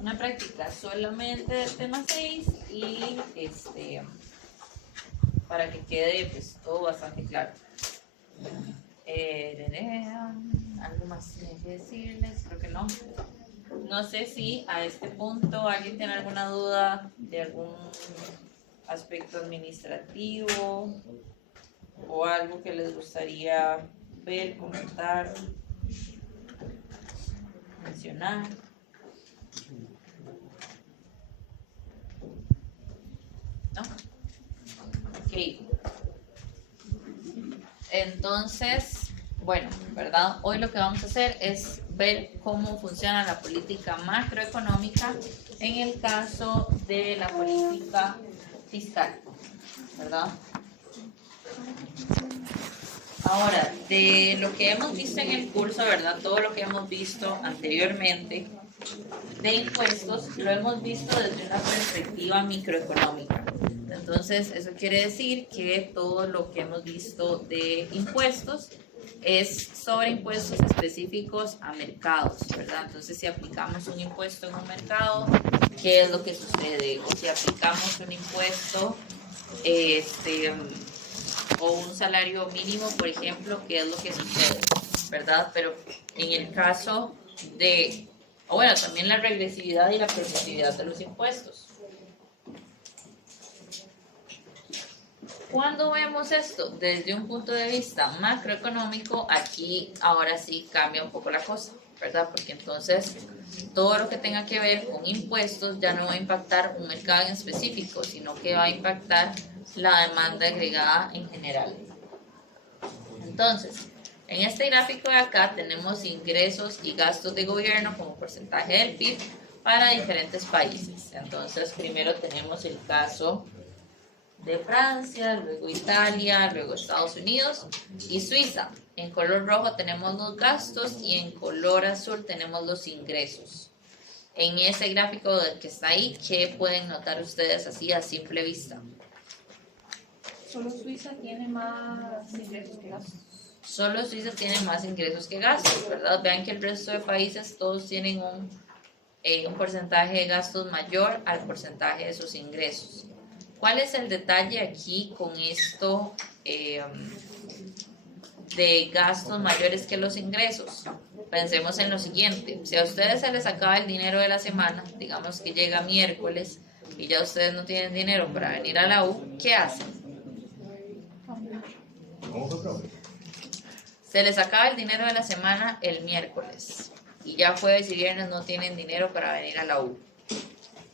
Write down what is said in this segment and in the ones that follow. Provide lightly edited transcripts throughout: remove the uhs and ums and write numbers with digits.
una práctica solamente del tema 6 y para que quede pues todo bastante claro. ¿Algo más tiene que decirles? Creo que no. No sé si a este punto alguien tiene alguna duda de algún aspecto administrativo o algo que les gustaría ver, comentar, mencionar. ¿No? Ok. Entonces, bueno, ¿verdad? Hoy lo que vamos a hacer es ver cómo funciona la política macroeconómica en el caso de la política fiscal, ¿verdad? Ahora, de lo que hemos visto en el curso, ¿verdad? Todo lo que hemos visto anteriormente de impuestos, lo hemos visto desde una perspectiva microeconómica. Entonces, eso quiere decir que todo lo que hemos visto de impuestos es sobre impuestos específicos a mercados, ¿verdad? Entonces, si aplicamos un impuesto en un mercado, ¿qué es lo que sucede? O si aplicamos un impuesto, o un salario mínimo, por ejemplo, ¿qué es lo que sucede? ¿Verdad? Pero en el caso de, o bueno, también la regresividad y la progresividad de los impuestos. Cuando vemos esto desde un punto de vista macroeconómico, aquí ahora sí cambia un poco la cosa, ¿verdad? Porque entonces todo lo que tenga que ver con impuestos ya no va a impactar un mercado en específico, sino que va a impactar la demanda agregada en general. Entonces, en este gráfico de acá tenemos ingresos y gastos de gobierno como porcentaje del PIB para diferentes países. Entonces, primero tenemos el caso de Francia, luego Italia, luego Estados Unidos y Suiza. En color rojo tenemos los gastos y en color azul tenemos los ingresos. En ese gráfico que está ahí, ¿qué pueden notar ustedes así a simple vista? Solo Suiza tiene más ingresos que gastos. Solo Suiza tiene más ingresos que gastos, ¿verdad? Vean que el resto de países todos tienen un porcentaje de gastos mayor al porcentaje de sus ingresos. ¿Cuál es el detalle aquí con esto de gastos mayores que los ingresos? Pensemos en lo siguiente: si a ustedes se les acaba el dinero de la semana, digamos que llega miércoles y ya ustedes no tienen dinero para venir a la U, ¿qué hacen? Se les acaba el dinero de la semana el miércoles y ya jueves y viernes no tienen dinero para venir a la U.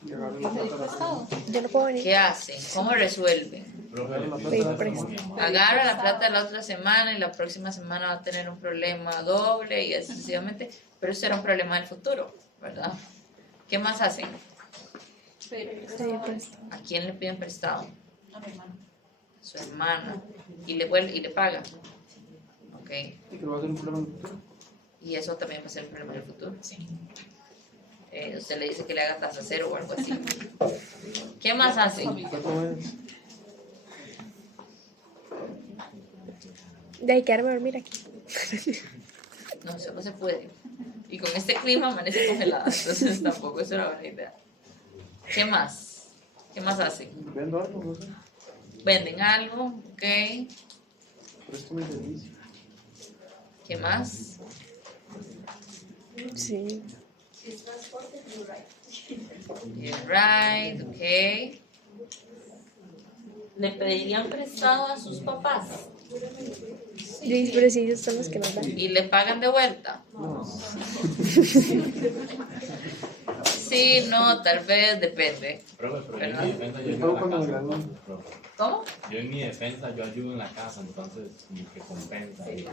Yo no puedo venir. ¿Qué hacen? ¿Cómo resuelven? Pedir préstamo. Agarra la plata de la otra semana y la próxima semana va a tener un problema doble y así sucesivamente, pero eso era un problema del futuro, ¿verdad? ¿Qué más hacen? Pedir préstamo. ¿A quién le piden prestado? A mi hermano. A su hermana. Y le paga. Ok. ¿Y que va a ser un problema en el futuro? Y eso también va a ser un problema del futuro. Sí. Usted le dice que le haga tasa cero o algo así. ¿Qué más hacen? ¿Cuánto es? De ahí quedarme a dormir aquí. No, eso no se puede. Y con este clima amanece congelada, entonces tampoco es una buena idea. ¿Qué más? ¿Qué más hacen? Vendo algo, no sé. ¿Venden algo? Ok. Presto mi servicio. ¿Qué más? Sí. Right, ok. ¿Le pedirían prestado a sus papás? Sí, pero sí, ellos son los que nos dan. ¿Y le pagan de vuelta? No. Sí, no, tal vez, depende. Pero yo en ¿Verdad? mi defensa yo Yo ayudo cuando me en la gradué. casa. Profe. ¿Cómo? Yo en mi defensa yo ayudo en la casa, entonces como que compensa. El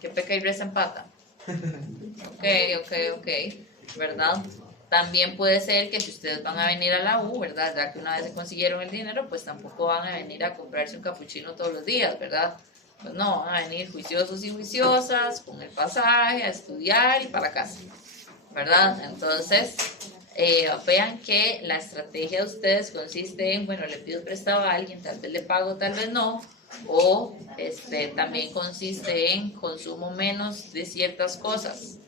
que peca y reza empata. Ok, ¿verdad? También puede ser que si ustedes van a venir a la U, ¿verdad? Ya que una vez se consiguieron el dinero, pues tampoco van a venir a comprarse un capuchino todos los días, ¿verdad? Pues no, van a venir juiciosos y juiciosas, con el pasaje, a estudiar y para casa, ¿verdad? Entonces, vean que la estrategia de ustedes consiste en, bueno, le pido prestado a alguien, tal vez le pago, tal vez no, o también consiste en consumo menos de ciertas cosas,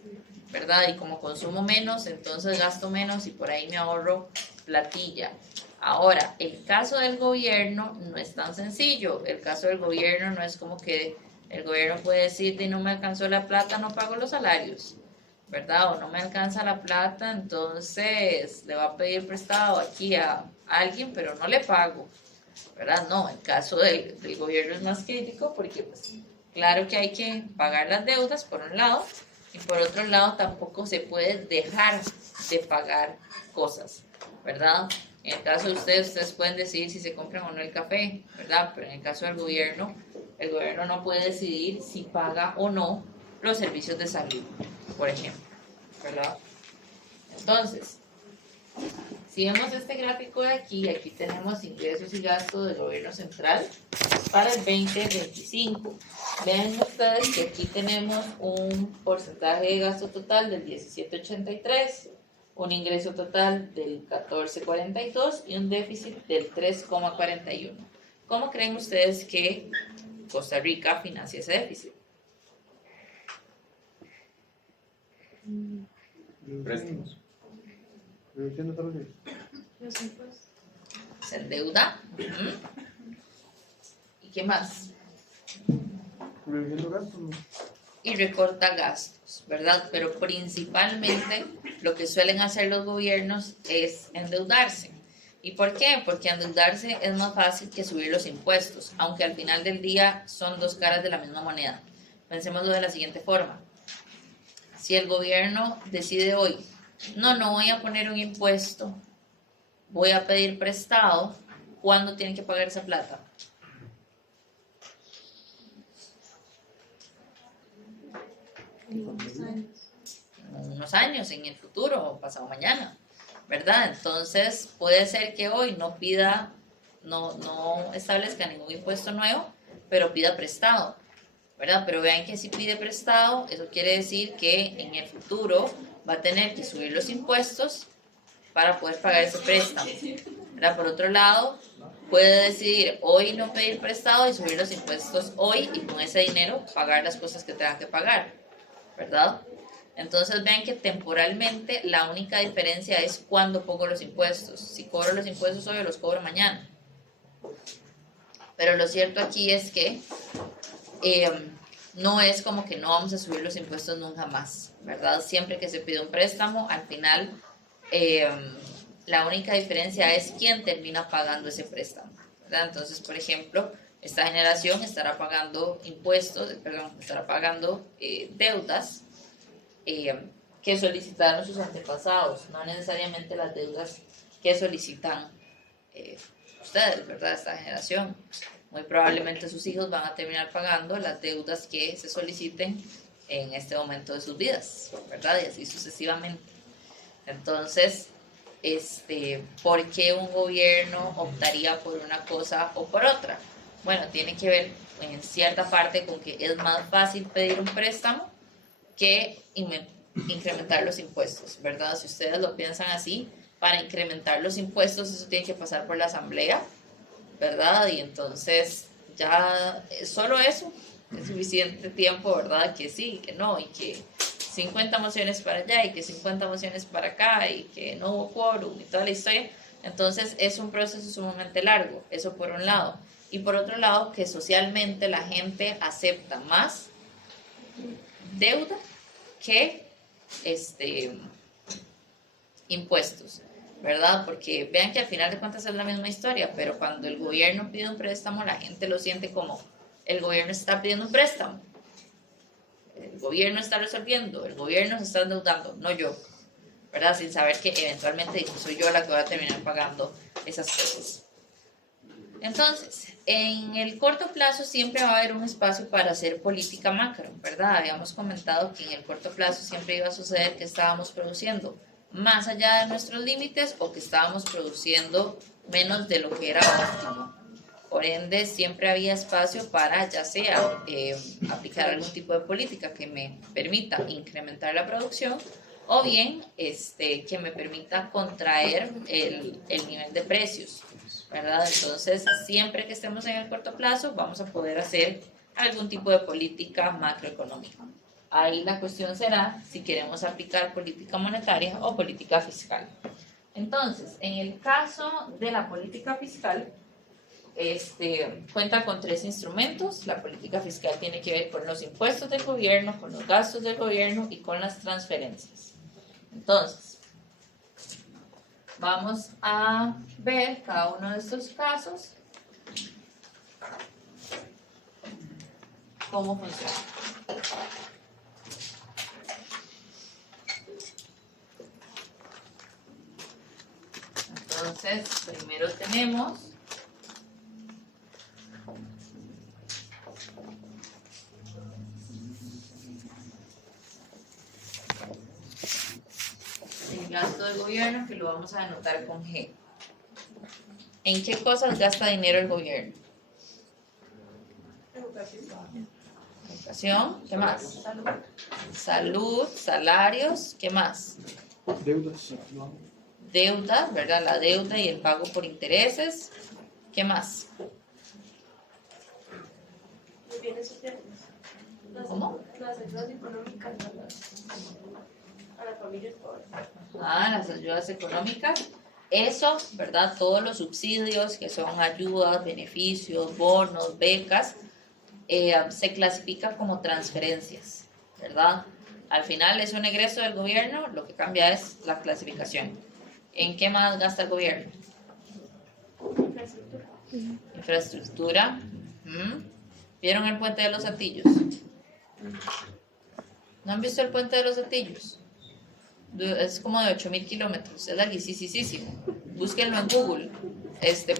¿verdad? Y como consumo menos, entonces gasto menos y por ahí me ahorro platilla. Ahora, el caso del gobierno no es tan sencillo. El caso del gobierno no es como que el gobierno puede decir, no me alcanzó la plata, no pago los salarios, ¿verdad? O no me alcanza la plata, entonces le va a pedir prestado aquí a alguien, pero no le pago, ¿verdad? No, el caso del gobierno es más crítico porque, pues, claro que hay que pagar las deudas por un lado y por otro lado tampoco se puede dejar de pagar cosas, ¿verdad? En el caso de ustedes pueden decidir si se compran o no el café, ¿verdad? Pero en el caso del gobierno, el gobierno no puede decidir si paga o no los servicios de salud, por ejemplo, ¿verdad? Entonces, si vemos este gráfico de aquí, aquí tenemos ingresos y gastos del gobierno central para el 2025. Vean ustedes que aquí tenemos un porcentaje de gasto total del 17.83, un ingreso total del 14.42 y un déficit del 3.41. ¿Cómo creen ustedes que Costa Rica financia ese déficit? Préstamos. Reduciendo salarios. Los impuestos. Se endeuda. ¿Y qué más? Reduciendo gastos, ¿no? Y recorta gastos, ¿verdad? Pero principalmente lo que suelen hacer los gobiernos es endeudarse. ¿Y por qué? Porque endeudarse es más fácil que subir los impuestos, aunque al final del día son dos caras de la misma moneda. Pensémoslo de la siguiente forma. Si el gobierno decide hoy, no voy a poner un impuesto, voy a pedir prestado, ¿cuándo tienen que pagar esa plata? Unos años en el futuro o pasado mañana, ¿verdad? Entonces puede ser que hoy no pida, no establezca ningún impuesto nuevo, pero pida prestado, ¿verdad? Pero vean que si pide prestado, eso quiere decir que en el futuro va a tener que subir los impuestos para poder pagar ese préstamo, ¿verdad? Por otro lado, puede decidir hoy no pedir prestado y subir los impuestos hoy y con ese dinero pagar las cosas que tenga que pagar, ¿verdad? Entonces vean que temporalmente la única diferencia es cuándo pongo los impuestos. Si cobro los impuestos hoy o los cobro mañana. Pero lo cierto aquí es que no es como que no vamos a subir los impuestos nunca más, ¿verdad? Siempre que se pide un préstamo, al final la única diferencia es quién termina pagando ese préstamo, ¿verdad? Entonces, por ejemplo, esta generación estará pagando estará pagando deudas que solicitaron sus antepasados, no necesariamente las deudas que solicitan ustedes, ¿verdad? Esta generación. Muy probablemente sus hijos van a terminar pagando las deudas que se soliciten en este momento de sus vidas, ¿verdad? Y así sucesivamente. Entonces, ¿por qué un gobierno optaría por una cosa o por otra? Bueno, tiene que ver en cierta parte con que es más fácil pedir un préstamo que incrementar los impuestos, ¿verdad? Si ustedes lo piensan así, para incrementar los impuestos eso tiene que pasar por la asamblea, ¿verdad? Y entonces ya solo eso es suficiente tiempo, ¿verdad? Que sí, que no, y que 50 mociones para allá y que 50 mociones para acá y que no hubo quórum y toda la historia. Entonces es un proceso sumamente largo, eso por un lado. Y por otro lado, que socialmente la gente acepta más deuda que impuestos, ¿verdad? Porque vean que al final de cuentas es la misma historia, pero cuando el gobierno pide un préstamo, la gente lo siente como el gobierno está pidiendo un préstamo, el gobierno está resolviendo, el gobierno se está endeudando, no yo, ¿verdad? Sin saber que eventualmente soy yo la que voy a terminar pagando esas cosas. Entonces, en el corto plazo siempre va a haber un espacio para hacer política macro, ¿verdad? Habíamos comentado que en el corto plazo siempre iba a suceder que estábamos produciendo más allá de nuestros límites o que estábamos produciendo menos de lo que era óptimo. Por ende, siempre había espacio para ya sea aplicar algún tipo de política que me permita incrementar la producción o bien que me permita contraer el nivel de precios, ¿verdad? Entonces, siempre que estemos en el corto plazo, vamos a poder hacer algún tipo de política macroeconómica. Ahí la cuestión será si queremos aplicar política monetaria o política fiscal. Entonces, en el caso de la política fiscal, cuenta con 3 instrumentos. La política fiscal tiene que ver con los impuestos del gobierno, con los gastos del gobierno y con las transferencias. Entonces, vamos a ver cada uno de estos casos, cómo funciona. Entonces, primero tenemos el gasto del gobierno, que lo vamos a anotar con G. ¿En qué cosas gasta dinero el gobierno? Educación, ¿qué más? Salud, salarios, ¿qué más? Deudas. Deuda, ¿verdad? La deuda y el pago por intereses, ¿qué más? Los bienes sociales. ¿Cómo? Las ayudas económicas a las familias pobres. Las ayudas económicas. Eso, ¿verdad? Todos los subsidios que son ayudas, beneficios, bonos, becas, se clasifica como transferencias, ¿verdad? Al final es un egreso del gobierno, lo que cambia es la clasificación. ¿En qué más gasta el gobierno? Infraestructura. Infraestructura. ¿Vieron el puente de los Atillos? ¿No han visto el puente de los Atillos? Es como de 8.000 kilómetros, es larguísimo. Búsquenlo en Google,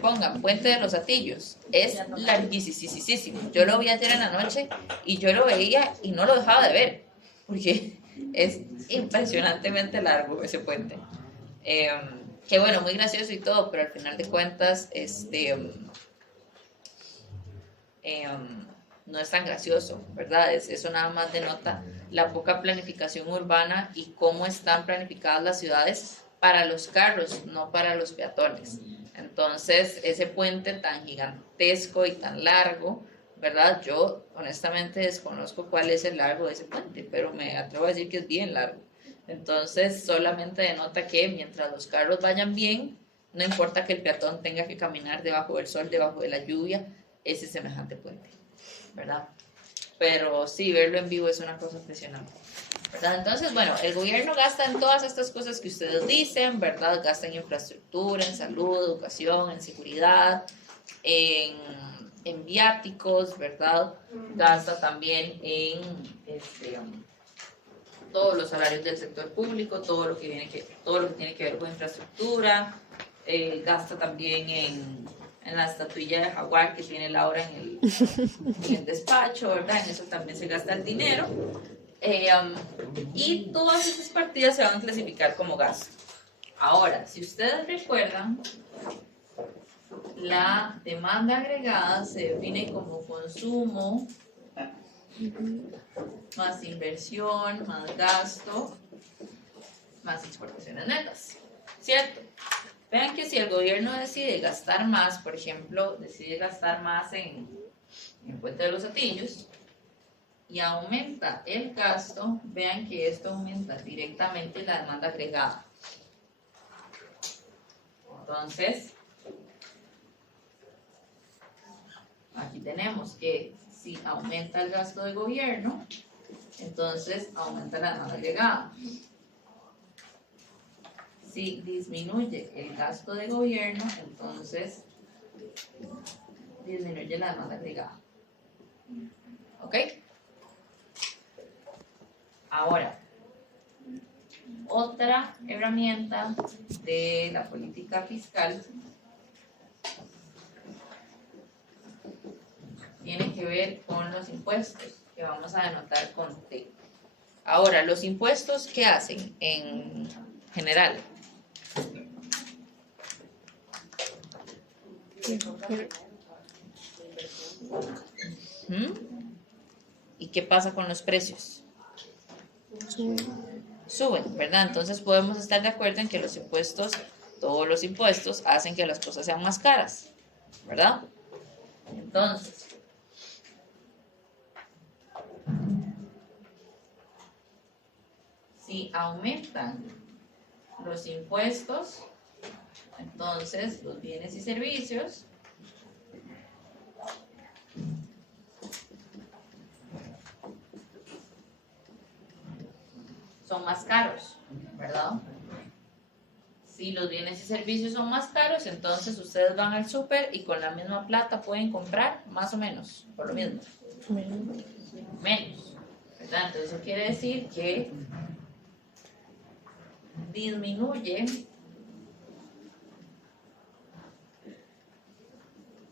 pongan puente de los Atillos, es larguísimo. Yo lo vi ayer en la noche y yo lo veía y no lo dejaba de ver, porque es impresionantemente largo ese puente. Que bueno, muy gracioso y todo, pero al final de cuentas, no es tan gracioso, ¿verdad? Eso nada más denota la poca planificación urbana y cómo están planificadas las ciudades para los carros, no para los peatones. Entonces, ese puente tan gigantesco y tan largo, ¿verdad? Yo honestamente desconozco cuál es el largo de ese puente, pero me atrevo a decir que es bien largo. Entonces, solamente denota que mientras los carros vayan bien, no importa que el peatón tenga que caminar debajo del sol, debajo de la lluvia, ese semejante puente, ¿verdad? Pero sí, verlo en vivo es una cosa impresionante, ¿verdad? Entonces, bueno, el gobierno gasta en todas estas cosas que ustedes dicen, ¿verdad? Gasta en infraestructura, en salud, educación, en seguridad, en viáticos, ¿verdad? Gasta también en todos los salarios del sector público, todo lo que tiene que ver con infraestructura, gasta también en la estatuilla de jaguar que tiene Laura en el despacho, ¿verdad? En eso también se gasta el dinero. Y todas esas partidas se van a clasificar como gasto. Ahora, si ustedes recuerdan, la demanda agregada se define como consumo más inversión, más gasto, más exportaciones netas, ¿cierto? Vean que si el gobierno decide gastar más, por ejemplo, decide gastar más en Puente de los Atillos y aumenta el gasto, vean que esto aumenta directamente la demanda agregada. Entonces, aquí tenemos que si aumenta el gasto de gobierno, entonces aumenta la demanda agregada. Si disminuye el gasto de gobierno, entonces disminuye la demanda agregada. ¿Ok? Ahora, otra herramienta de la política fiscal tiene que ver con los impuestos, que vamos a denotar con T. Ahora, los impuestos, ¿qué hacen en general? ¿Y qué pasa con los precios? Suben, ¿verdad? Entonces podemos estar de acuerdo en que los impuestos, todos los impuestos, hacen que las cosas sean más caras, ¿verdad? Entonces, Si aumentan los impuestos, entonces los bienes y servicios son más caros, ¿verdad? Si los bienes y servicios son más caros, entonces ustedes van al súper y con la misma plata pueden comprar más o menos, por lo mismo. Menos, ¿verdad? Entonces eso quiere decir que disminuye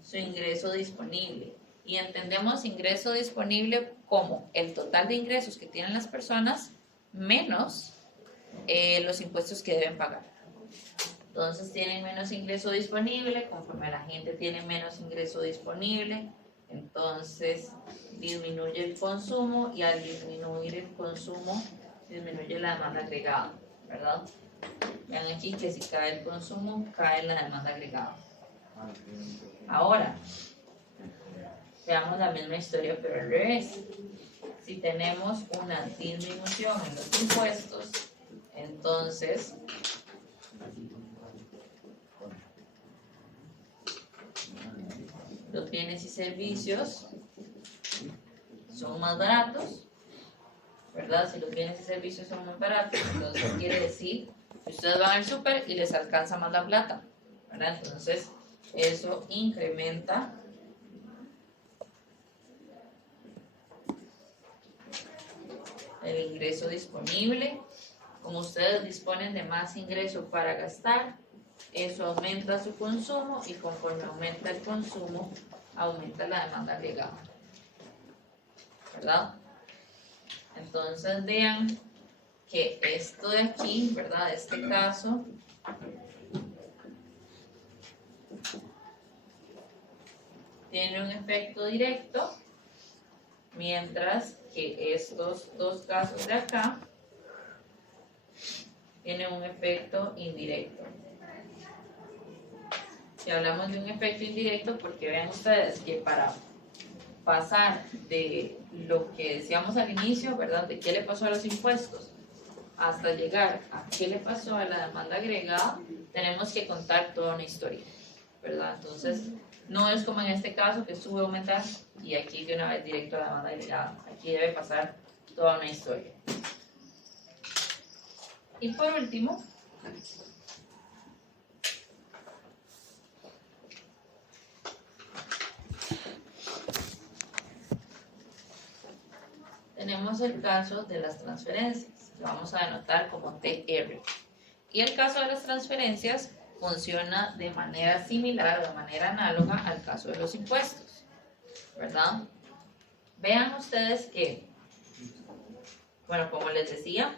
su ingreso disponible. Y entendemos ingreso disponible como el total de ingresos que tienen las personas menos los impuestos que deben pagar. Entonces tienen menos ingreso disponible, conforme la gente tiene menos ingreso disponible, entonces disminuye el consumo y al disminuir el consumo disminuye la demanda agregada, ¿verdad? Vean aquí que si cae el consumo, cae la demanda agregada. Ahora, veamos la misma historia pero al revés. Si tenemos una disminución en los impuestos, entonces los bienes y servicios son más baratos, ¿verdad? Si los bienes y servicios son más baratos, entonces quiere decir que ustedes van al súper y les alcanza más la plata, ¿verdad? Entonces eso incrementa el ingreso disponible. Como ustedes disponen de más ingreso para gastar, eso aumenta su consumo y conforme aumenta el consumo, aumenta la demanda agregada, ¿verdad? Entonces vean que esto de aquí, ¿verdad? Este caso tiene un efecto directo, mientras que estos dos casos de acá tienen un efecto indirecto. Si hablamos de un efecto indirecto, porque vean ustedes que para pasar de lo que decíamos al inicio, ¿verdad? De qué le pasó a los impuestos, hasta llegar a qué le pasó a la demanda agregada, tenemos que contar toda una historia, ¿verdad? Entonces, no es como en este caso que sube, aumenta y aquí de una vez directo a la demanda agregada. Aquí debe pasar toda una historia. Y por último, tenemos el caso de las transferencias, que vamos a denotar como TR. Y el caso de las transferencias funciona de manera similar o de manera análoga al caso de los impuestos, ¿verdad? Vean ustedes que, bueno, como les decía,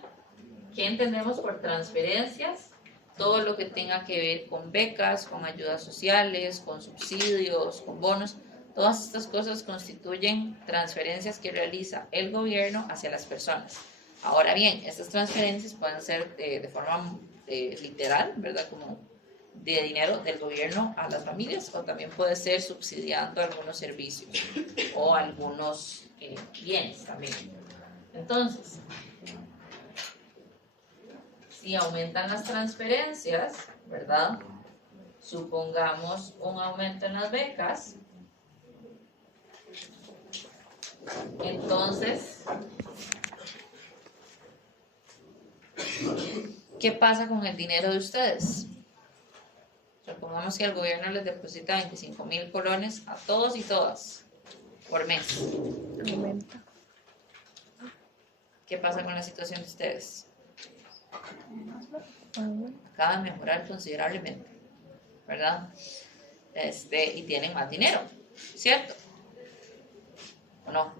¿qué entendemos por transferencias? Todo lo que tenga que ver con becas, con ayudas sociales, con subsidios, con bonos. Todas estas cosas constituyen transferencias que realiza el gobierno hacia las personas. Ahora bien, estas transferencias pueden ser de forma literal, ¿verdad? Como de dinero del gobierno a las familias, o también puede ser subsidiando algunos servicios o algunos bienes también. Entonces, si aumentan las transferencias, ¿verdad? Supongamos un aumento en las becas. Entonces, ¿qué pasa con el dinero de ustedes? Supongamos que el gobierno les deposita 25,000 colones a todos y todas por mes. Aumenta. ¿Qué pasa con la situación de ustedes? Aumenta. Acaba de mejorar considerablemente, ¿verdad? Y tienen más dinero, ¿cierto? ¿O no?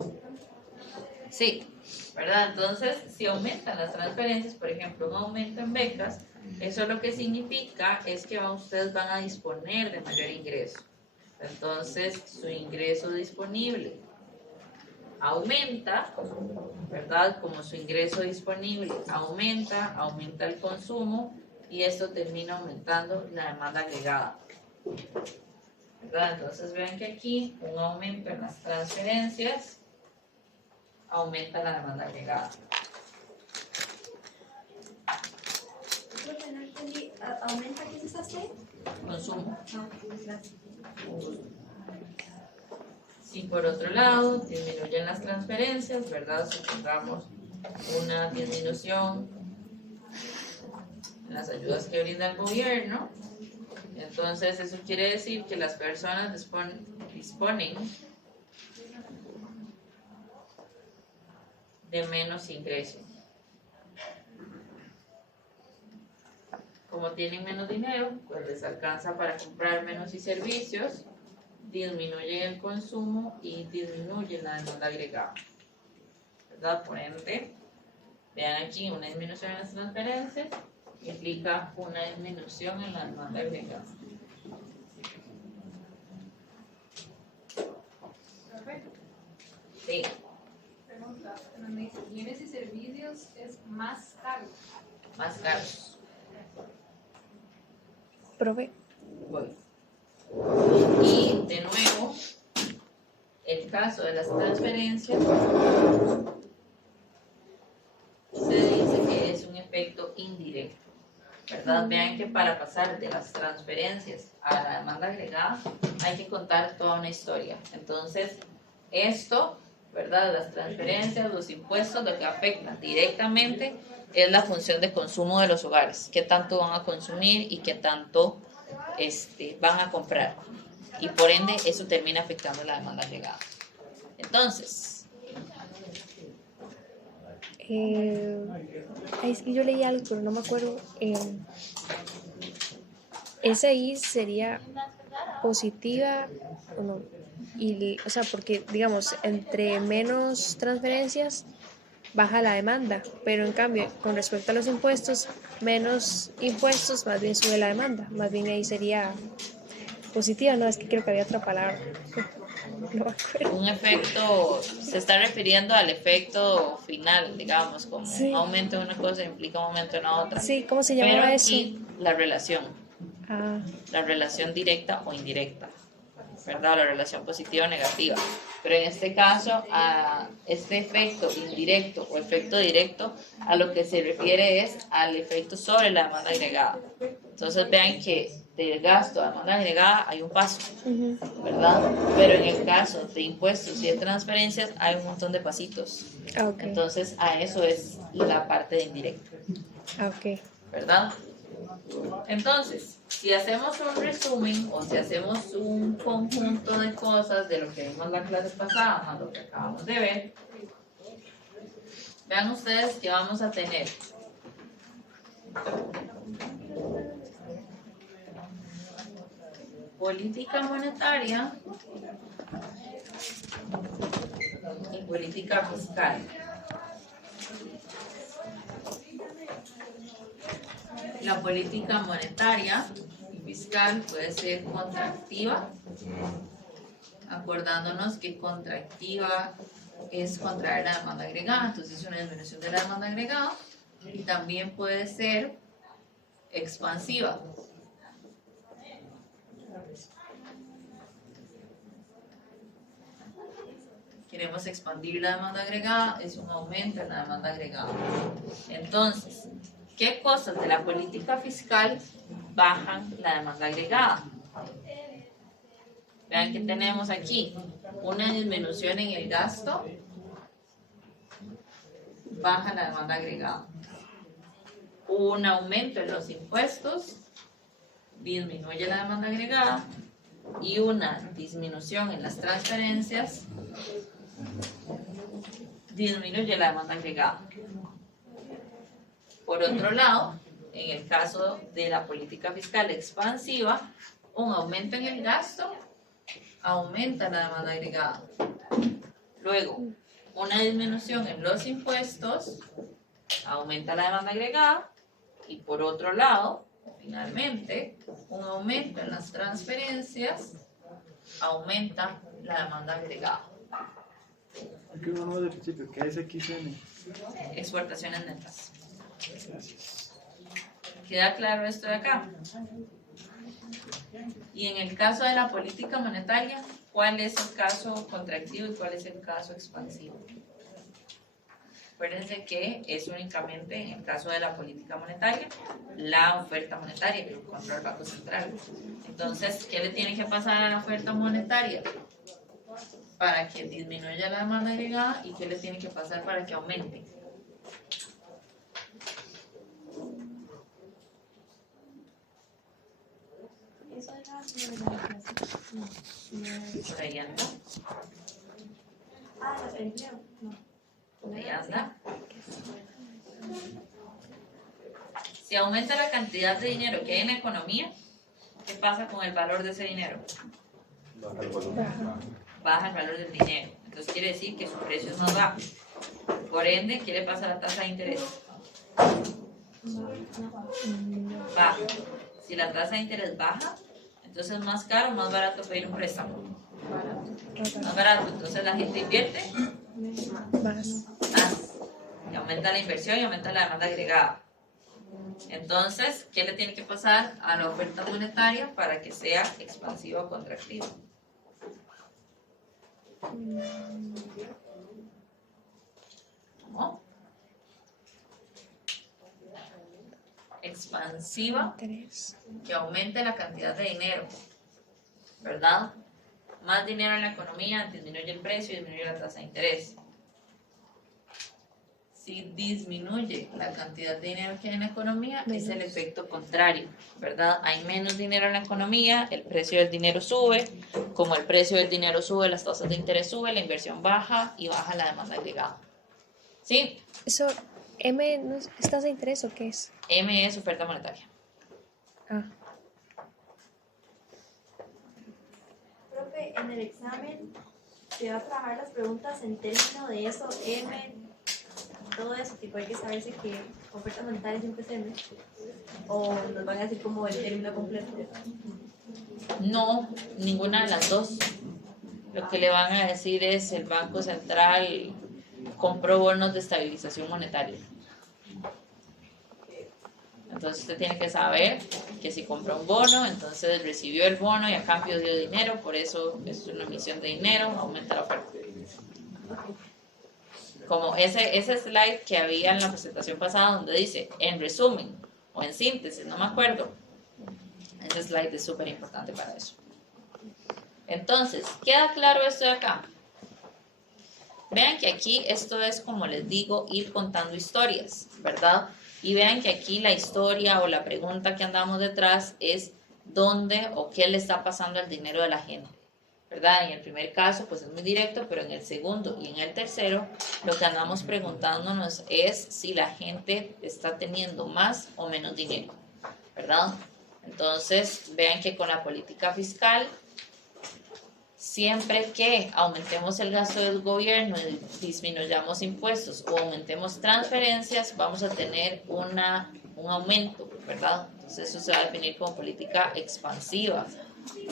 Sí, ¿verdad? Entonces, si aumentan las transferencias, por ejemplo, un aumento en becas, eso lo que significa es que ustedes van a disponer de mayor ingreso. Entonces, su ingreso disponible aumenta, ¿verdad? Como su ingreso disponible aumenta el consumo y esto termina aumentando la demanda agregada, ¿verdad? Entonces vean que aquí un aumento en las transferencias aumenta la demanda agregada. ¿Aumenta qué es esa C? consumo. No, gracias. Y por otro lado, disminuyen las transferencias, ¿verdad? Supongamos una disminución en las ayudas que brinda el gobierno. Entonces, eso quiere decir que las personas disponen de menos ingresos. Como tienen menos dinero, pues les alcanza para comprar menos y servicios, disminuyen el consumo y disminuyen la demanda agregada. ¿Verdad? Por ende, vean aquí una disminución en las transferencias implica una disminución en la demanda agregada. Sí, Pregunta, me dice, bienes y servicios es más caro. más caros. Profe, Voy. Y de nuevo, el caso de las transferencias se dice que es un efecto indirecto, ¿verdad? Vean que para pasar de las transferencias a la demanda agregada hay que contar toda una historia. Entonces, esto, ¿verdad? Las transferencias, los impuestos, lo que afecta directamente es la función de consumo de los hogares, qué tanto van a consumir y qué tanto van a comprar. Y por ende, eso termina afectando la demanda agregada. Entonces, es que yo leí algo, pero no me acuerdo. Esa I sería positiva o no. Y, o sea, porque, digamos, entre menos transferencias baja la demanda, pero en cambio, con respecto a los impuestos, menos impuestos, más bien sube la demanda. Más bien ahí sería positiva, no, es que creo que había otra palabra. No me acuerdo. un efecto, se está refiriendo al efecto final, digamos, como Sí. un aumento en una cosa implica un aumento en la otra. Sí, ¿cómo se Pero llamaba eso? aquí la relación directa o indirecta, ¿verdad? La relación positiva o negativa. Pero en este caso, a este efecto indirecto o efecto directo, a lo que se refiere es al efecto sobre la demanda agregada. Entonces vean que del gasto a demanda agregada hay un paso, Ujú. ¿verdad? Pero en el caso de impuestos y de transferencias hay un montón de pasitos. Ah, ok. Entonces a eso es la parte de indirecto, Ah, ok. ¿verdad? Entonces, si hacemos un resumen o si hacemos un conjunto de cosas de lo que vimos la clase pasada, más lo que acabamos de ver, vean ustedes que vamos a tener política monetaria y política fiscal. La política monetaria y fiscal puede ser contractiva, acordándonos que contractiva es contraer la demanda agregada, entonces es una disminución de la demanda agregada, y también puede ser expansiva. Queremos expandir la demanda agregada, es un aumento en la demanda agregada. Entonces, ¿qué cosas de la política fiscal bajan la demanda agregada? Vean que tenemos aquí una disminución en el gasto, baja la demanda agregada. Un aumento en los impuestos, disminuye la demanda agregada. Y una disminución en las transferencias, disminuye la demanda agregada. Por otro lado, en el caso de la política fiscal expansiva, un aumento en el gasto aumenta la demanda agregada. Luego, una disminución en los impuestos aumenta la demanda agregada. Y por otro lado, finalmente, un aumento en las transferencias aumenta la demanda agregada. Aquí uno no de principio, que es XN. Exportaciones netas. Gracias. ¿Queda claro esto de acá? Y en el caso de la política monetaria, ¿cuál es el caso contractivo y cuál es el caso expansivo? Acuérdense que es únicamente, en caso de la política monetaria, la oferta monetaria que controla el Banco Central. Entonces, ¿qué le tiene que pasar a la oferta monetaria para que disminuya la demanda agregada y qué le tiene que pasar para que aumente? Por ahí anda. Por ahí anda. Si aumenta la cantidad de dinero que hay en la economía, ¿qué pasa con el valor de ese dinero? Baja el valor del dinero. Entonces quiere decir que su precio es más bajo. Por ende, ¿qué le pasa a la tasa de interés? Baja. Si la tasa de interés baja, entonces es más caro o más barato pedir un préstamo. Más barato. Entonces la gente invierte más. Y aumenta la inversión y aumenta la demanda agregada. Entonces, ¿qué le tiene que pasar a la oferta monetaria para que sea expansiva o contractiva? ¿Cómo? Expansiva, que aumente la cantidad de dinero, ¿verdad? Más dinero en la economía disminuye el precio y disminuye la tasa de interés. Si disminuye la cantidad de dinero que hay en la economía, es el efecto contrario, ¿verdad? Hay menos dinero en la economía, el precio del dinero sube, como el precio del dinero sube, las tasas de interés suben, la inversión baja y baja la demanda agregada. ¿Sí? Eso, M, ¿no es tasa de interés o qué es? M es oferta monetaria. Ah, Profe, en el examen se va a trabajar las preguntas en términos de eso, M, todo eso, tipo hay que saber si que oferta monetaria siempre es M, o nos van a decir como el término completo. No, ninguna de las dos. Lo que le van a decir es el Banco Central compró bonos de estabilización monetaria. Entonces usted tiene que saber que si compró un bono, entonces recibió el bono y a cambio dio dinero, por eso es una emisión de dinero, aumenta la oferta. Como ese slide que había en la presentación pasada donde dice, en resumen, o en síntesis, no me acuerdo. Ese slide es súper importante para eso. Entonces, ¿queda claro esto de acá? Vean que aquí esto es, como les digo, ir contando historias, ¿verdad? Y vean que aquí la historia o la pregunta que andamos detrás es dónde o qué le está pasando al dinero de la gente, ¿verdad? En el primer caso, pues es muy directo, pero en el segundo y en el tercero, lo que andamos preguntándonos es si la gente está teniendo más o menos dinero, ¿verdad? Entonces, vean que con la política fiscal, siempre que aumentemos el gasto del gobierno y disminuyamos impuestos o aumentemos transferencias, vamos a tener un aumento, ¿verdad? Entonces eso se va a definir como política expansiva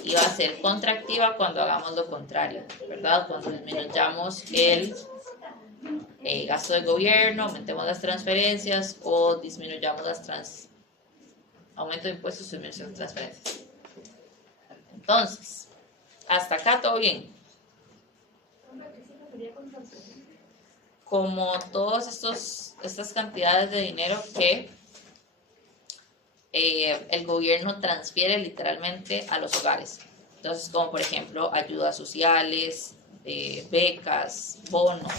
y va a ser contractiva cuando hagamos lo contrario, ¿verdad? Cuando disminuyamos el gasto del gobierno, aumentemos las transferencias o disminuyamos aumento de impuestos y disminución de transferencias. Entonces, hasta acá todo bien. Como todas estas cantidades de dinero que el gobierno transfiere literalmente a los hogares. Entonces, como por ejemplo, ayudas sociales, becas, bonos,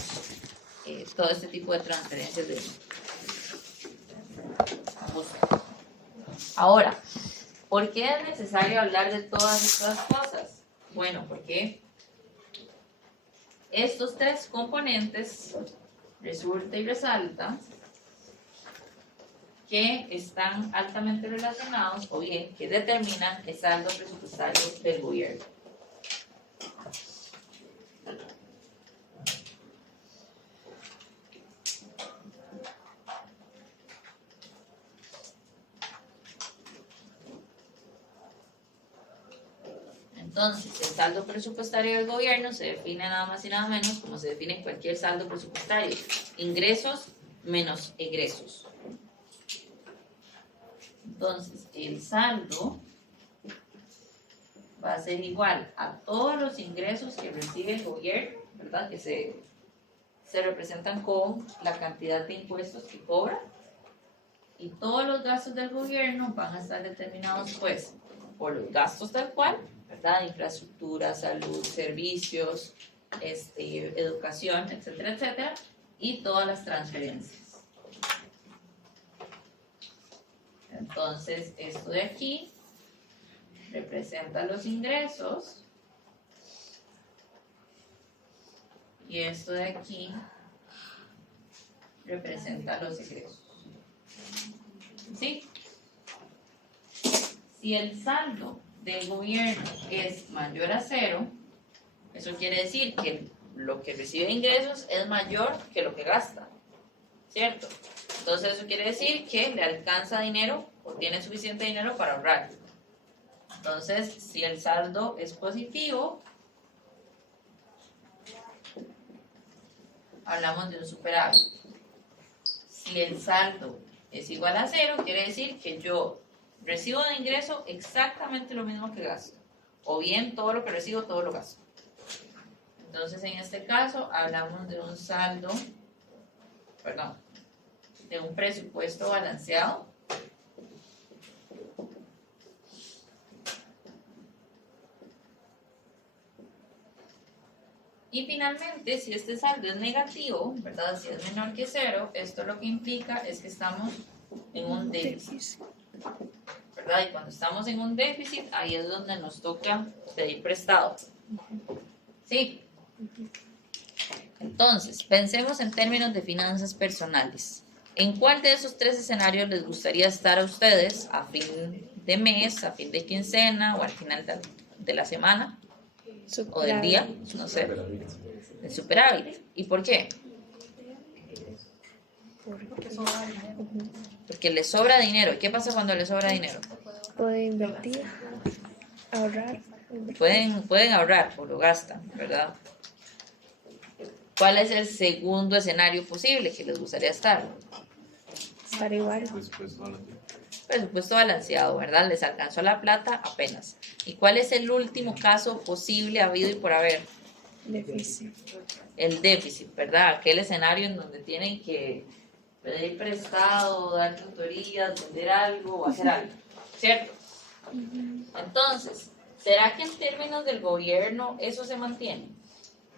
todo este tipo de transferencias de dinero. Ahora, ¿por qué es necesario hablar de todas estas cosas? Bueno, porque estos tres componentes resulta y resalta que están altamente relacionados o bien que determinan el saldo presupuestario del gobierno. Entonces, el saldo presupuestario del gobierno se define nada más y nada menos como se define cualquier saldo presupuestario. Ingresos menos egresos. Entonces, el saldo va a ser igual a todos los ingresos que recibe el gobierno, ¿verdad? Que se se representan con la cantidad de impuestos que cobra y todos los gastos del gobierno van a estar determinados pues por los gastos tal cual, ¿verdad? Infraestructura, salud, servicios, educación, etcétera, etcétera, y todas las transferencias. Entonces, esto de aquí representa los ingresos y esto de aquí representa los egresos. ¿Sí? Si el saldo del gobierno es mayor a 0, eso quiere decir que lo que recibe de ingresos es mayor que lo que gasta, ¿cierto? Entonces eso quiere decir que le alcanza dinero o tiene suficiente dinero para ahorrar. Entonces, si el saldo es positivo, hablamos de un superávit. Si el saldo es igual a 0, quiere decir que yo recibo de ingreso exactamente lo mismo que gasto. O bien todo lo que recibo, todo lo gasto. Entonces, en este caso, hablamos de un saldo, de un presupuesto balanceado. Y finalmente, si este saldo es negativo, ¿verdad? Si es menor que 0, esto lo que implica es que estamos en un déficit, ¿verdad? Y cuando estamos en un déficit, ahí es donde nos toca pedir prestado. ¿Sí? Entonces, pensemos en términos de finanzas personales. ¿En cuál de esos 3 escenarios les gustaría estar a ustedes a fin de mes, a fin de quincena o al final de la semana? O del día, no sé, el superávit. ¿Y por qué? Porque le sobra dinero. ¿Y qué pasa cuando le sobra dinero? Puede invertir, ahorrar. Pueden ahorrar o lo gastan, ¿verdad? ¿Cuál es el segundo escenario posible que les gustaría estar? Estar igual. Presupuesto balanceado, ¿verdad? Les alcanzó la plata apenas. ¿Y cuál es el último caso posible habido y por haber? Déficit. El déficit, ¿verdad? Aquel escenario en donde tienen que pedir prestado, dar tutorías, vender algo o hacer algo, ¿cierto? Entonces, ¿será que en términos del gobierno eso se mantiene?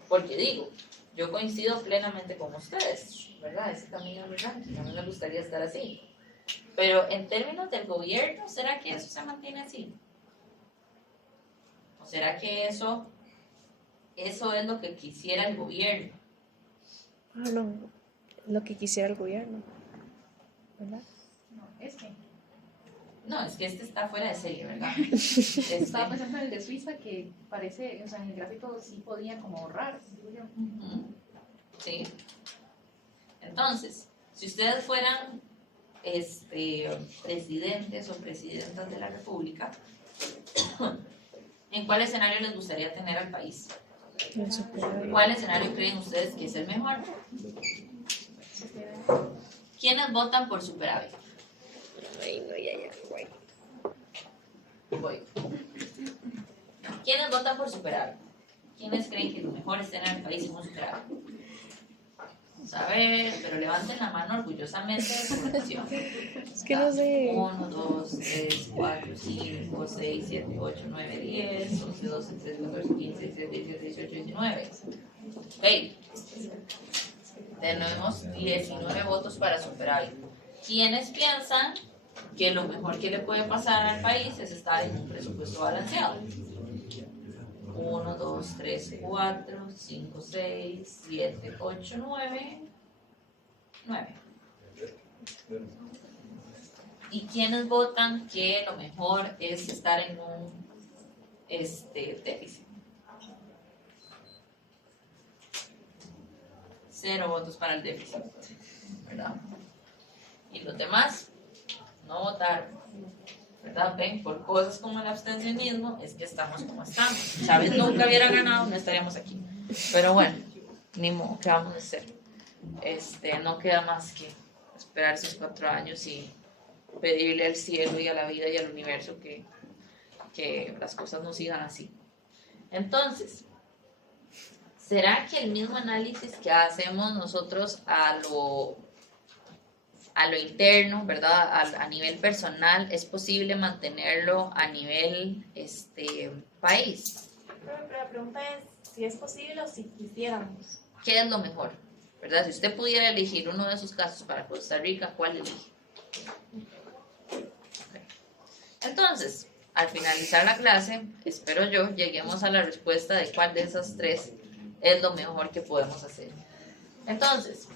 Porque digo, yo coincido plenamente con ustedes, ¿verdad? Ese camino es mi ranking, a mí me gustaría estar así. Pero en términos del gobierno, ¿será que eso se mantiene así? ¿O será que eso es lo que quisiera el gobierno? No, lo que quisiera el gobierno, ¿verdad? No, este. No, es que este está fuera de serie, ¿verdad? Estaba pensando en el de Suiza que parece, o sea, en el gráfico sí podía como ahorrar. Digo yo. Ujú. Sí. Entonces, si ustedes fueran presidentes o presidentas de la República, ¿en cuál escenario les gustaría tener al país? El superávit. ¿Cuál escenario creen ustedes que es el mejor? ¿Quiénes votan por superávit? Ay, no, ya, güey. Voy. ¿Quiénes votan por superávit? ¿Quiénes creen que lo mejor es tener al país en un superávit? Vamos a ver, pero levanten la mano orgullosamente de su votación. Es que no sé. 1, 2, 3, 4, 5, 6, 7, 8, 9, 10, 11, 12, 13, 14, 15, 16, 17, 18, 19. Ok. Tenemos 19 votos para superávit. ¿Quiénes piensan que lo mejor que le puede pasar al país es estar en un presupuesto balanceado? 1, 2, 3, 4, 5, 6, 7, 8, 9. 9. ¿Y quiénes votan que lo mejor es estar en un déficit? 0 votos para el déficit, ¿verdad? Y los demás no votaron, ¿verdad? Ven, por cosas como el abstencionismo es que estamos como estamos. Chávez nunca hubiera ganado, no estaríamos aquí. Pero bueno, ni modo, ¿qué vamos a hacer? No queda más que esperar esos 4 años y pedirle al cielo y a la vida y al universo que las cosas no sigan así. Entonces, ¿será que el mismo análisis que hacemos nosotros a lo interno, ¿verdad? A nivel personal, es posible mantenerlo a nivel país? Pero la pregunta es si es posible o si quisiéramos. ¿Qué es lo mejor? ¿Verdad? Si usted pudiera elegir uno de esos casos para Costa Rica, ¿cuál elige? Ok. Entonces, al finalizar la clase, espero yo, lleguemos a la respuesta de cuál de esas tres es lo mejor que podemos hacer. Entonces,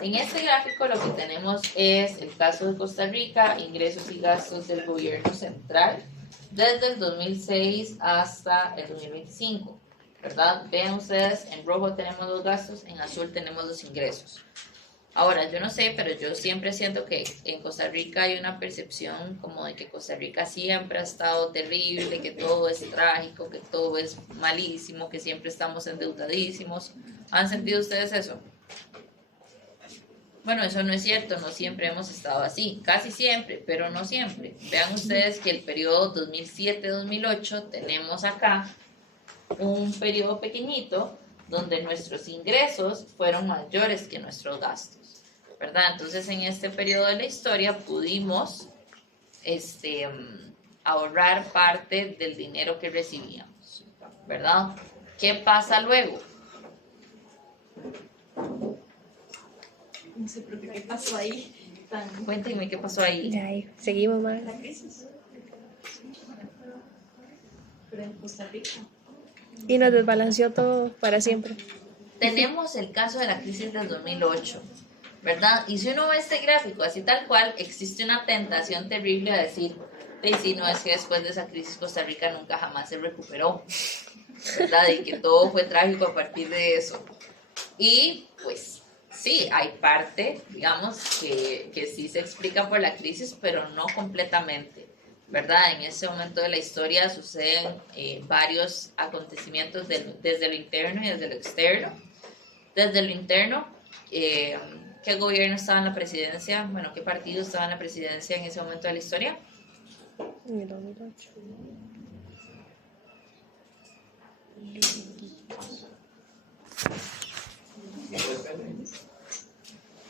en este gráfico lo que tenemos es el caso de Costa Rica, ingresos y gastos del gobierno central desde el 2006 hasta el 2025, ¿verdad? Vean ustedes, en rojo tenemos los gastos, en azul tenemos los ingresos. Ahora, yo no sé, pero yo siempre siento que en Costa Rica hay una percepción como de que Costa Rica siempre ha estado terrible, que todo es trágico, que todo es malísimo, que siempre estamos endeudadísimos. ¿Han sentido ustedes eso? Bueno, eso no es cierto, no siempre hemos estado así, casi siempre, pero no siempre. Vean ustedes que el periodo 2007-2008 tenemos acá un periodo pequeñito donde nuestros ingresos fueron mayores que nuestros gastos, ¿verdad? Entonces en este periodo de la historia pudimos ahorrar parte del dinero que recibíamos, ¿verdad? ¿Qué pasa luego? No sé, pero ¿qué pasó ahí? Cuéntenme qué pasó ahí. Ay, seguimos mal. La crisis. Pero en Costa Rica. Y nos desbalanceó todo para siempre. Tenemos el caso de la crisis del 2008, ¿verdad? Y si uno ve este gráfico así tal cual, existe una tentación terrible a decir, sí, no, es que después de esa crisis Costa Rica nunca jamás se recuperó, ¿verdad? Y que todo fue trágico a partir de eso. Y pues sí, hay parte, digamos, que sí se explica por la crisis, pero no completamente, ¿verdad? En ese momento de la historia suceden varios acontecimientos desde lo interno y desde lo externo. Desde lo interno, ¿qué gobierno estaba en la presidencia? Bueno, ¿qué partido estaba en la presidencia en ese momento de la historia? En el 2008.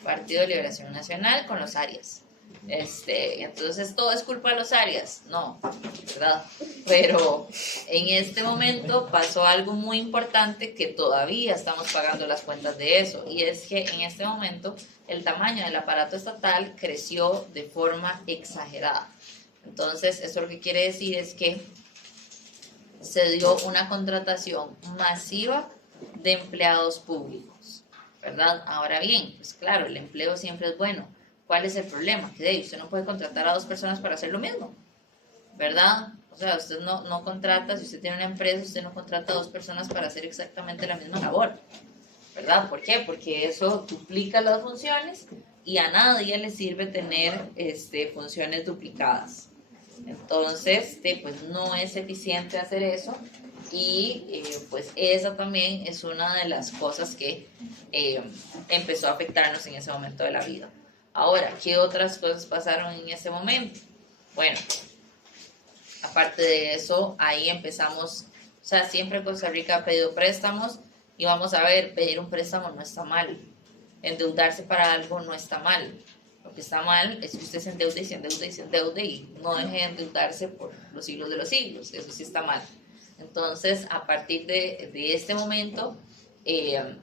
Partido de Liberación Nacional con los Arias. Entonces todo es culpa de los Arias, no, ¿verdad? Pero en este momento pasó algo muy importante que todavía estamos pagando las cuentas de eso, y es que en este momento el tamaño del aparato estatal creció de forma exagerada. Entonces eso lo que quiere decir es que se dio una contratación masiva de empleados públicos, ¿verdad? Ahora bien, pues claro, el empleo siempre es bueno. ¿Cuál es el problema? Que usted no puede contratar a dos personas para hacer lo mismo, ¿verdad? O sea, usted no contrata, si usted tiene una empresa, usted no contrata a dos personas para hacer exactamente la misma labor, ¿verdad? ¿Por qué? Porque eso duplica las funciones y a nadie le sirve tener funciones duplicadas. Entonces, pues no es eficiente hacer eso, y pues esa también es una de las cosas que empezó a afectarnos en ese momento de la vida. Ahora, ¿qué otras cosas pasaron en ese momento? Bueno, aparte de eso, ahí empezamos, o sea, siempre Costa Rica ha pedido préstamos, y vamos a ver, pedir un préstamo no está mal, endeudarse para algo no está mal. Lo que está mal es que usted se endeude y se endeude y se endeude y no deje de endeudarse por los siglos de los siglos, eso sí está mal. Entonces, a partir de este momento,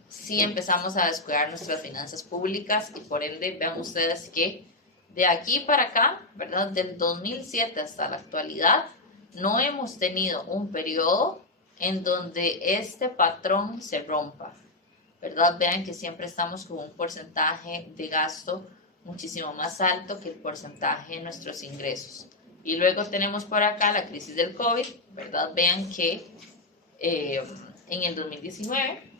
sí empezamos a descuidar nuestras finanzas públicas, y por ende, vean ustedes que de aquí para acá, ¿verdad? Del 2007 hasta la actualidad, no hemos tenido un periodo en donde este patrón se rompa, ¿verdad? Vean que siempre estamos con un porcentaje de gasto muchísimo más alto que el porcentaje de nuestros ingresos. Y luego tenemos por acá la crisis del COVID, ¿verdad? Vean que en el 2019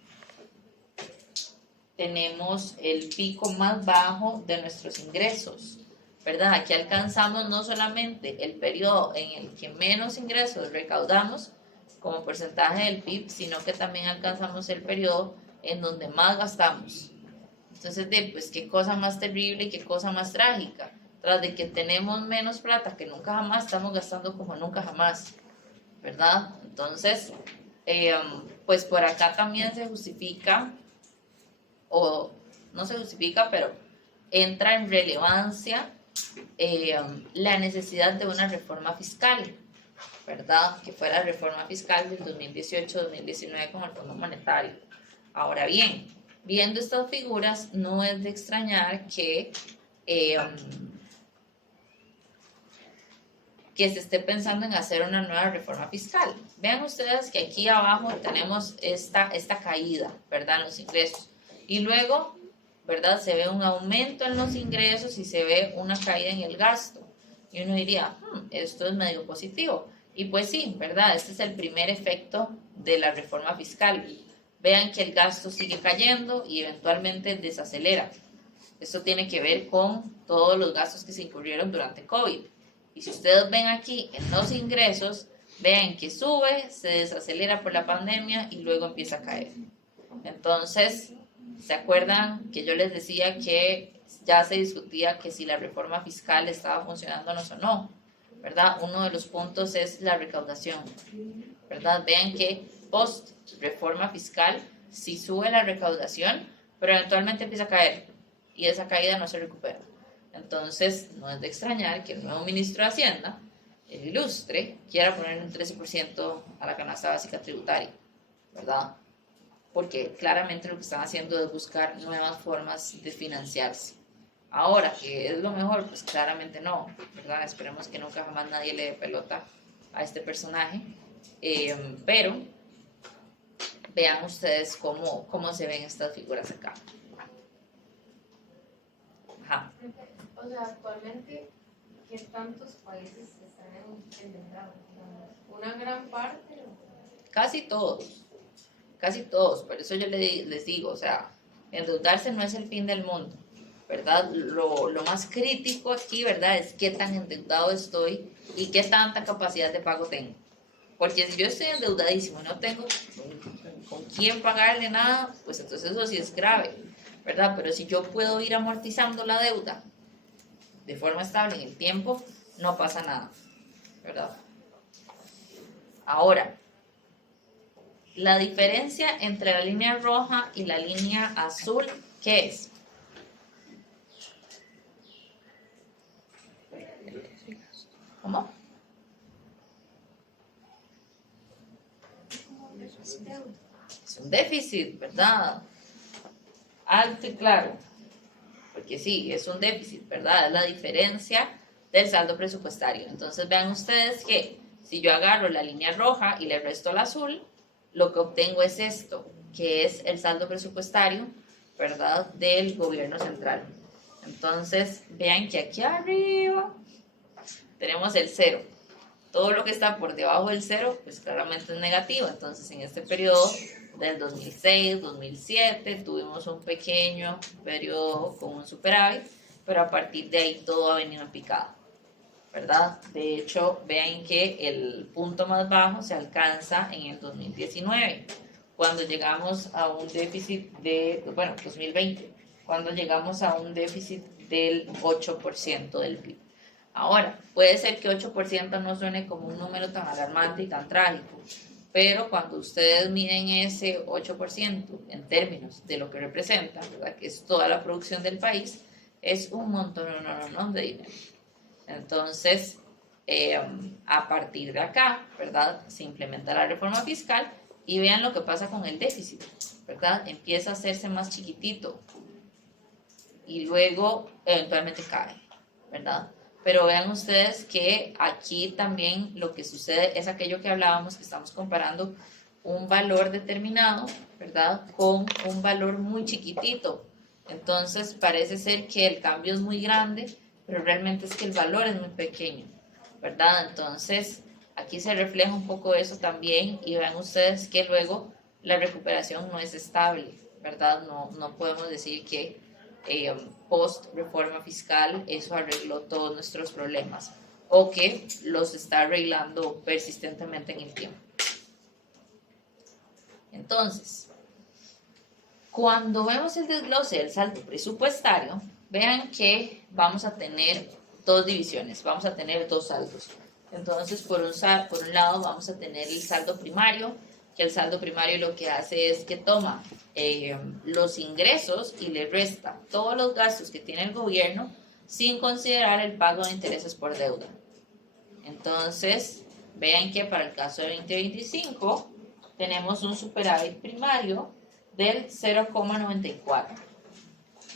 tenemos el pico más bajo de nuestros ingresos, ¿verdad? Aquí alcanzamos no solamente el periodo en el que menos ingresos recaudamos como porcentaje del PIB, sino que también alcanzamos el periodo en donde más gastamos. Entonces, pues qué cosa más terrible y qué cosa más trágica. Tras de que tenemos menos plata que nunca jamás, estamos gastando como nunca jamás, ¿verdad? Entonces, pues por acá también se justifica, o no se justifica, pero entra en relevancia la necesidad de una reforma fiscal, ¿verdad? Que fue la reforma fiscal del 2018-2019 con el Fondo Monetario. Ahora bien, viendo estas figuras, no es de extrañar que se esté pensando en hacer una nueva reforma fiscal. Vean ustedes que aquí abajo tenemos esta caída, ¿verdad? En los ingresos. Y luego, ¿verdad? Se ve un aumento en los ingresos y se ve una caída en el gasto. Y uno diría, esto es medio positivo. Y pues sí, ¿verdad? Este es el primer efecto de la reforma fiscal. Vean que el gasto sigue cayendo y eventualmente desacelera. Esto tiene que ver con todos los gastos que se incurrieron durante COVID. Y si ustedes ven aquí en los ingresos, vean que sube, se desacelera por la pandemia y luego empieza a caer. Entonces, ¿se acuerdan que yo les decía que ya se discutía que si la reforma fiscal estaba funcionándonos o no? ¿Verdad? Uno de los puntos es la recaudación. ¿Verdad? Vean que post reforma fiscal sí sube la recaudación, pero eventualmente empieza a caer y esa caída no se recupera. Entonces, no es de extrañar que el nuevo ministro de Hacienda, el ilustre, quiera poner un 13% a la canasta básica tributaria, ¿verdad? Porque claramente lo que están haciendo es buscar nuevas formas de financiarse. Ahora, ¿qué es lo mejor? Pues claramente no, ¿verdad? Esperemos que nunca jamás nadie le dé pelota a este personaje, pero vean ustedes cómo se ven estas figuras acá. Ajá. O sea, actualmente, ¿qué tantos países están endeudados? ¿Una gran parte? Casi todos, por eso yo les digo, o sea, endeudarse no es el fin del mundo, ¿verdad? Lo más crítico aquí, ¿verdad? Es qué tan endeudado estoy y qué tanta capacidad de pago tengo. Porque si yo estoy endeudadísimo y no tengo con quién pagarle nada, pues entonces eso sí es grave, ¿verdad? Pero si yo puedo ir amortizando la deuda de forma estable en el tiempo, no pasa nada, ¿verdad? Ahora, la diferencia entre la línea roja y la línea azul, ¿qué es? ¿Cómo? Es un déficit, ¿verdad? Alto y claro. Porque sí, es un déficit, ¿verdad? Es la diferencia del saldo presupuestario. Entonces vean ustedes que si yo agarro la línea roja y le resto la azul, lo que obtengo es esto, que es el saldo presupuestario, ¿verdad? Del gobierno central. Entonces vean que aquí arriba tenemos el cero. Todo lo que está por debajo del cero, pues claramente es negativo. Entonces en este periodo del 2006, 2007, tuvimos un pequeño periodo con un superávit, pero a partir de ahí todo ha venido en picada, ¿verdad? De hecho, vean que el punto más bajo se alcanza en el 2019, cuando llegamos a un déficit de, 2020, cuando llegamos a un déficit del 8% del PIB. Ahora, puede ser que 8% no suene como un número tan alarmante y tan trágico, pero cuando ustedes miden ese 8% en términos de lo que representa, ¿verdad? Que es toda la producción del país, es un montón de dinero. Entonces, a partir de acá, ¿verdad? Se implementa la reforma fiscal y vean lo que pasa con el déficit, ¿verdad? Empieza a hacerse más chiquitito y luego eventualmente cae, ¿verdad? Pero vean ustedes que aquí también lo que sucede es aquello que hablábamos, que estamos comparando un valor determinado, ¿verdad? Con un valor muy chiquitito. Entonces parece ser que el cambio es muy grande, pero realmente es que el valor es muy pequeño, ¿verdad? Entonces aquí se refleja un poco eso también y vean ustedes que luego la recuperación no es estable, ¿verdad? No podemos decir que post reforma fiscal eso arregló todos nuestros problemas o que los está arreglando persistentemente en el tiempo. Entonces, cuando vemos el desglose del saldo presupuestario, vean que vamos a tener dos divisiones, vamos a tener dos saldos. Entonces, por un lado vamos a tener el saldo primario, que el saldo primario lo que hace es que toma los ingresos y le resta todos los gastos que tiene el gobierno sin considerar el pago de intereses por deuda. Entonces, vean que para el caso de 2025 tenemos un superávit primario del 0,94,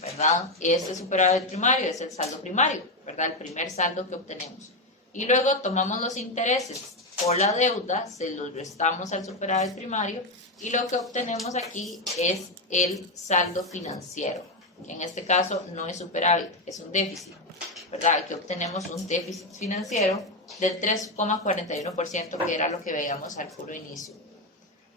¿verdad? Este superávit primario es el saldo primario, ¿verdad? El primer saldo que obtenemos. Y luego tomamos los intereses por la deuda, se los restamos al superávit primario y lo que obtenemos aquí es el saldo financiero, que en este caso no es superávit, es un déficit, ¿verdad? Aquí obtenemos un déficit financiero del 3,41%, que era lo que veíamos al puro inicio.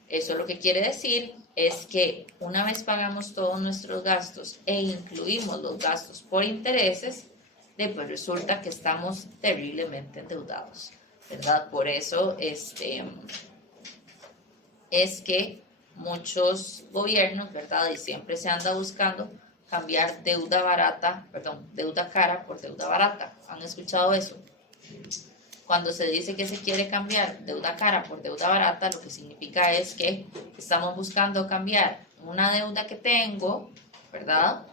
Eso lo que quiere decir es que una vez pagamos todos nuestros gastos e incluimos los gastos por intereses, pues resulta que estamos terriblemente endeudados, ¿verdad? Por eso es que muchos gobiernos, ¿verdad? Y siempre se anda buscando cambiar deuda cara por deuda barata. ¿Han escuchado eso? Cuando se dice que se quiere cambiar deuda cara por deuda barata, lo que significa es que estamos buscando cambiar una deuda que tengo, ¿verdad?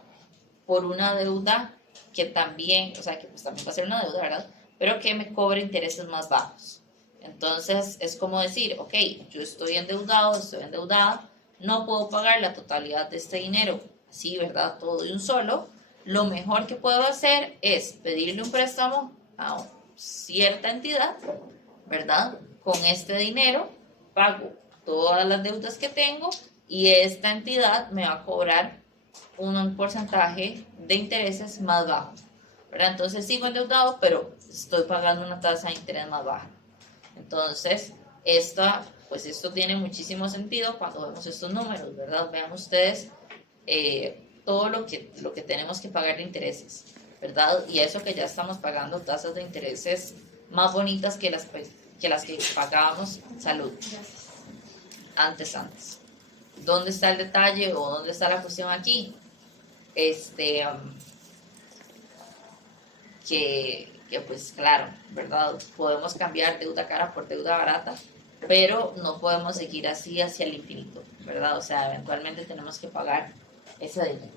Por una deuda que también, o sea, que pues también va a ser una deuda, ¿verdad? Pero que me cobre intereses más bajos. Entonces, es como decir, ok, yo estoy endeudado, estoy endeudada, no puedo pagar la totalidad de este dinero, así, ¿verdad? Todo de un solo. Lo mejor que puedo hacer es pedirle un préstamo a cierta entidad, ¿verdad? Con este dinero pago todas las deudas que tengo y esta entidad me va a cobrar un porcentaje de intereses más bajo, ¿verdad? Entonces sigo endeudado, pero estoy pagando una tasa de interés más baja. Entonces, esto tiene muchísimo sentido cuando vemos estos números, ¿verdad? Vean ustedes todo lo que tenemos que pagar de intereses, ¿verdad? Y eso que ya estamos pagando tasas de intereses más bonitas que las que pagábamos salud antes. ¿Dónde está el detalle o dónde está la cuestión aquí? Que pues claro, ¿verdad? Podemos cambiar deuda cara por deuda barata, pero no podemos seguir así hacia el infinito, ¿verdad? O sea, eventualmente tenemos que pagar ese dinero.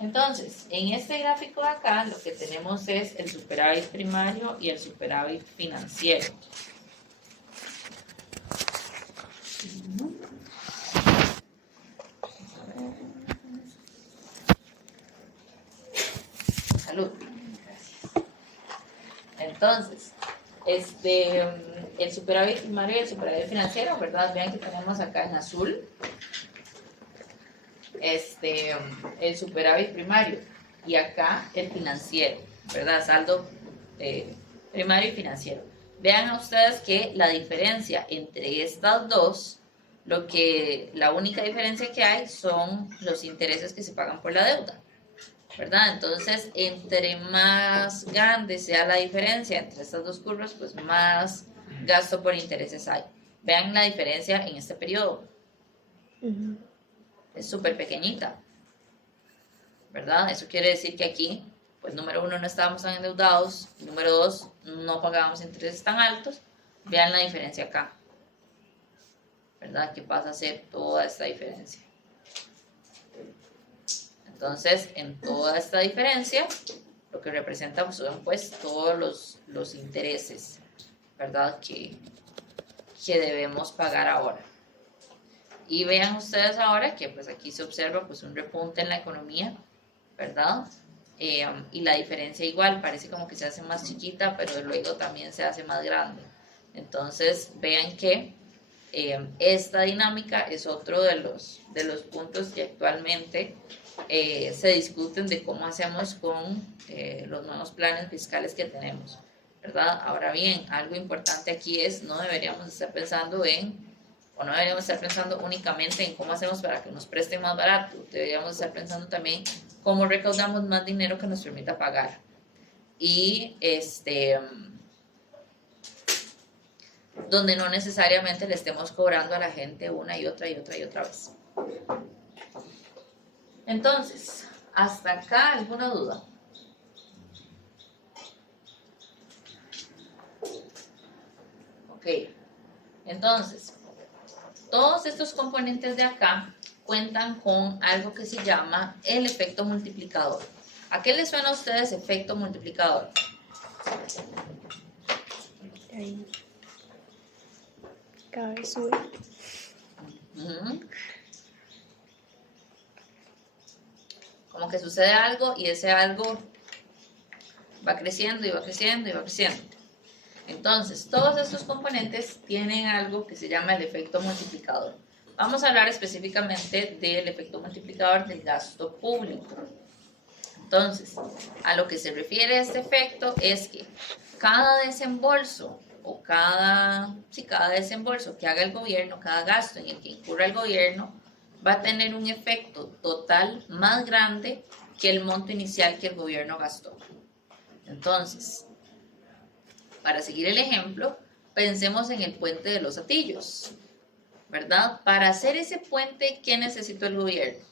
Entonces, en este gráfico de acá, lo que tenemos es el superávit primario y el superávit financiero. Salud. Entonces, el superávit primario y el superávit financiero, ¿verdad? Vean que tenemos acá en azul el superávit primario y acá el financiero, ¿verdad? Saldo primario y financiero. Vean a ustedes que la diferencia entre estas dos, la única diferencia que hay son los intereses que se pagan por la deuda, ¿verdad? Entonces, entre más grande sea la diferencia entre estas dos curvas, pues más gasto por intereses hay. Vean la diferencia en este periodo. Es súper pequeñita, ¿verdad? Eso quiere decir que aquí, pues número uno, no estábamos tan endeudados, número dos, no pagábamos intereses tan altos. Vean la diferencia acá, ¿verdad? Que pasa a ser toda esta diferencia. Entonces, en toda esta diferencia, lo que representa son pues todos los intereses, ¿verdad? Que debemos pagar ahora. Y vean ustedes ahora que pues aquí se observa pues un repunte en la economía, ¿verdad? Y la diferencia igual, parece como que se hace más chiquita, pero luego también se hace más grande. Entonces, vean que esta dinámica es otro de los puntos que actualmente se discuten de cómo hacemos con los nuevos planes fiscales que tenemos, ¿verdad? Ahora bien, algo importante aquí es no deberíamos estar pensando únicamente en cómo hacemos para que nos presten más barato, deberíamos estar pensando también cómo recaudamos más dinero que nos permita pagar. Y donde no necesariamente le estemos cobrando a la gente una y otra vez. Entonces, ¿hasta acá alguna duda? Ok, entonces, Todos estos componentes de acá cuentan con algo que se llama el efecto multiplicador. ¿A qué les suena a ustedes efecto multiplicador? Ahí. Cada vez sube. Ujú. Como que sucede algo y ese algo va creciendo y va creciendo y va creciendo. Entonces, todos estos componentes tienen algo que se llama el efecto multiplicador. Vamos a hablar específicamente del efecto multiplicador del gasto público. Entonces, a lo que se refiere este efecto es que cada desembolso o cada desembolso que haga el gobierno, cada gasto en el que incurra el gobierno, va a tener un efecto total más grande que el monto inicial que el gobierno gastó. Entonces, para seguir el ejemplo, pensemos en el puente de los Hatillos, ¿verdad? Para hacer ese puente, ¿qué necesitó el gobierno?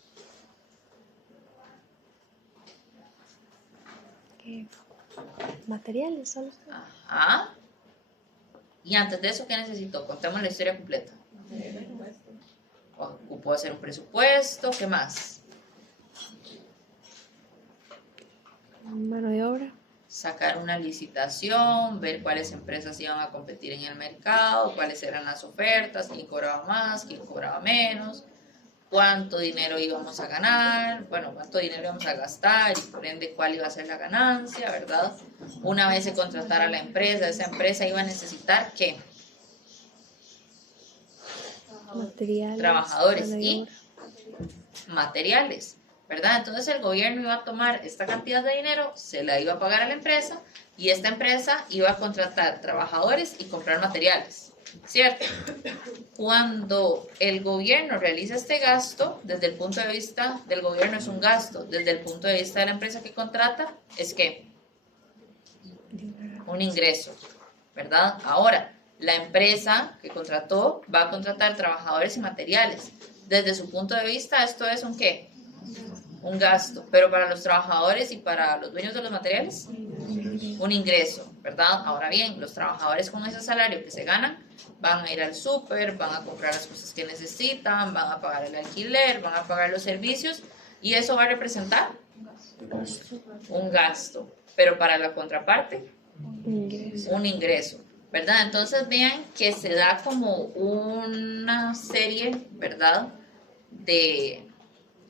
Materiales, solo. Ajá. Y antes de eso, ¿qué necesitó? Contemos la historia completa. Ocupó hacer un presupuesto, ¿qué más? Mano de obra. Sacar una licitación, ver cuáles empresas iban a competir en el mercado, cuáles eran las ofertas, quién cobraba más, quién cobraba menos, cuánto dinero íbamos a ganar, bueno, cuánto dinero íbamos a gastar y por ende cuál iba a ser la ganancia, ¿verdad? Una vez se contratara la empresa, esa empresa iba a necesitar ¿qué? Materiales. Trabajadores mano de y obra. materiales, ¿verdad? Entonces el gobierno iba a tomar esta cantidad de dinero, se la iba a pagar a la empresa y esta empresa iba a contratar trabajadores y comprar materiales, ¿cierto? Cuando el gobierno realiza este gasto, desde el punto de vista del gobierno es un gasto, desde el punto de vista de la empresa que contrata, es que un ingreso, ¿verdad? Ahora, la empresa que contrató va a contratar trabajadores y materiales. Desde su punto de vista, ¿esto es un qué? Un gasto. Pero para los trabajadores y para los dueños de los materiales, un ingreso, ¿verdad? Ahora bien, los trabajadores con ese salario que se ganan van a ir al súper, van a comprar las cosas que necesitan, van a pagar el alquiler, van a pagar los servicios y eso va a representar un gasto. Pero para la contraparte, un ingreso, ¿verdad? Entonces vean que se da como una serie, ¿verdad?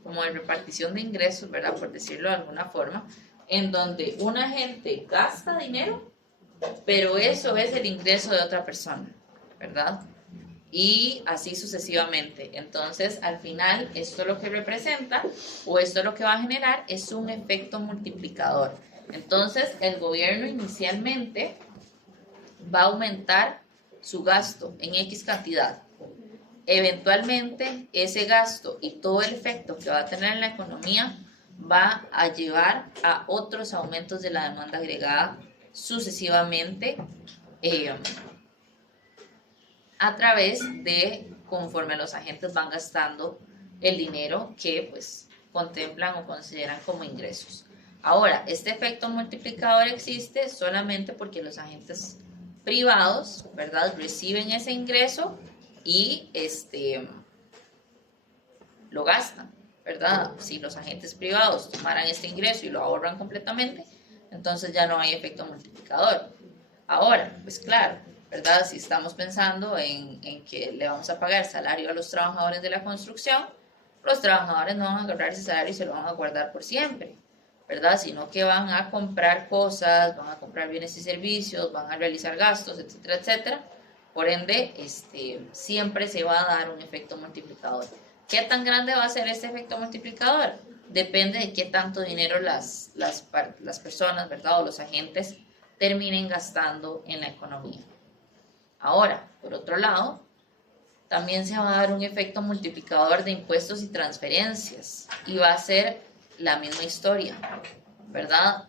Como de repartición de ingresos, ¿verdad? Por decirlo de alguna forma, en donde una gente gasta dinero, pero eso es el ingreso de otra persona, ¿verdad? Y así sucesivamente. Entonces, al final, esto lo que representa, o esto lo que va a generar, es un efecto multiplicador. Entonces, el gobierno inicialmente va a aumentar su gasto en X cantidad. Eventualmente, ese gasto y todo el efecto que va a tener en la economía va a llevar a otros aumentos de la demanda agregada sucesivamente a través de conforme los agentes van gastando el dinero que pues contemplan o consideran como ingresos. Ahora, este efecto multiplicador existe solamente porque los agentes privados, ¿verdad?, reciben ese ingreso y lo gastan, ¿verdad? Si los agentes privados tomaran este ingreso y lo ahorran completamente, entonces ya no hay efecto multiplicador. Ahora, pues claro, ¿verdad? Si estamos pensando en que le vamos a pagar salario a los trabajadores de la construcción, los trabajadores no van a agarrar ese salario y se lo van a guardar por siempre, ¿verdad? Sino que van a comprar cosas, van a comprar bienes y servicios, van a realizar gastos, etcétera, etcétera. Por ende, siempre se va a dar un efecto multiplicador. ¿Qué tan grande va a ser este efecto multiplicador? Depende de qué tanto dinero las personas, ¿verdad?, o los agentes terminen gastando en la economía. Ahora, por otro lado, también se va a dar un efecto multiplicador de impuestos y transferencias y va a ser la misma historia, ¿verdad?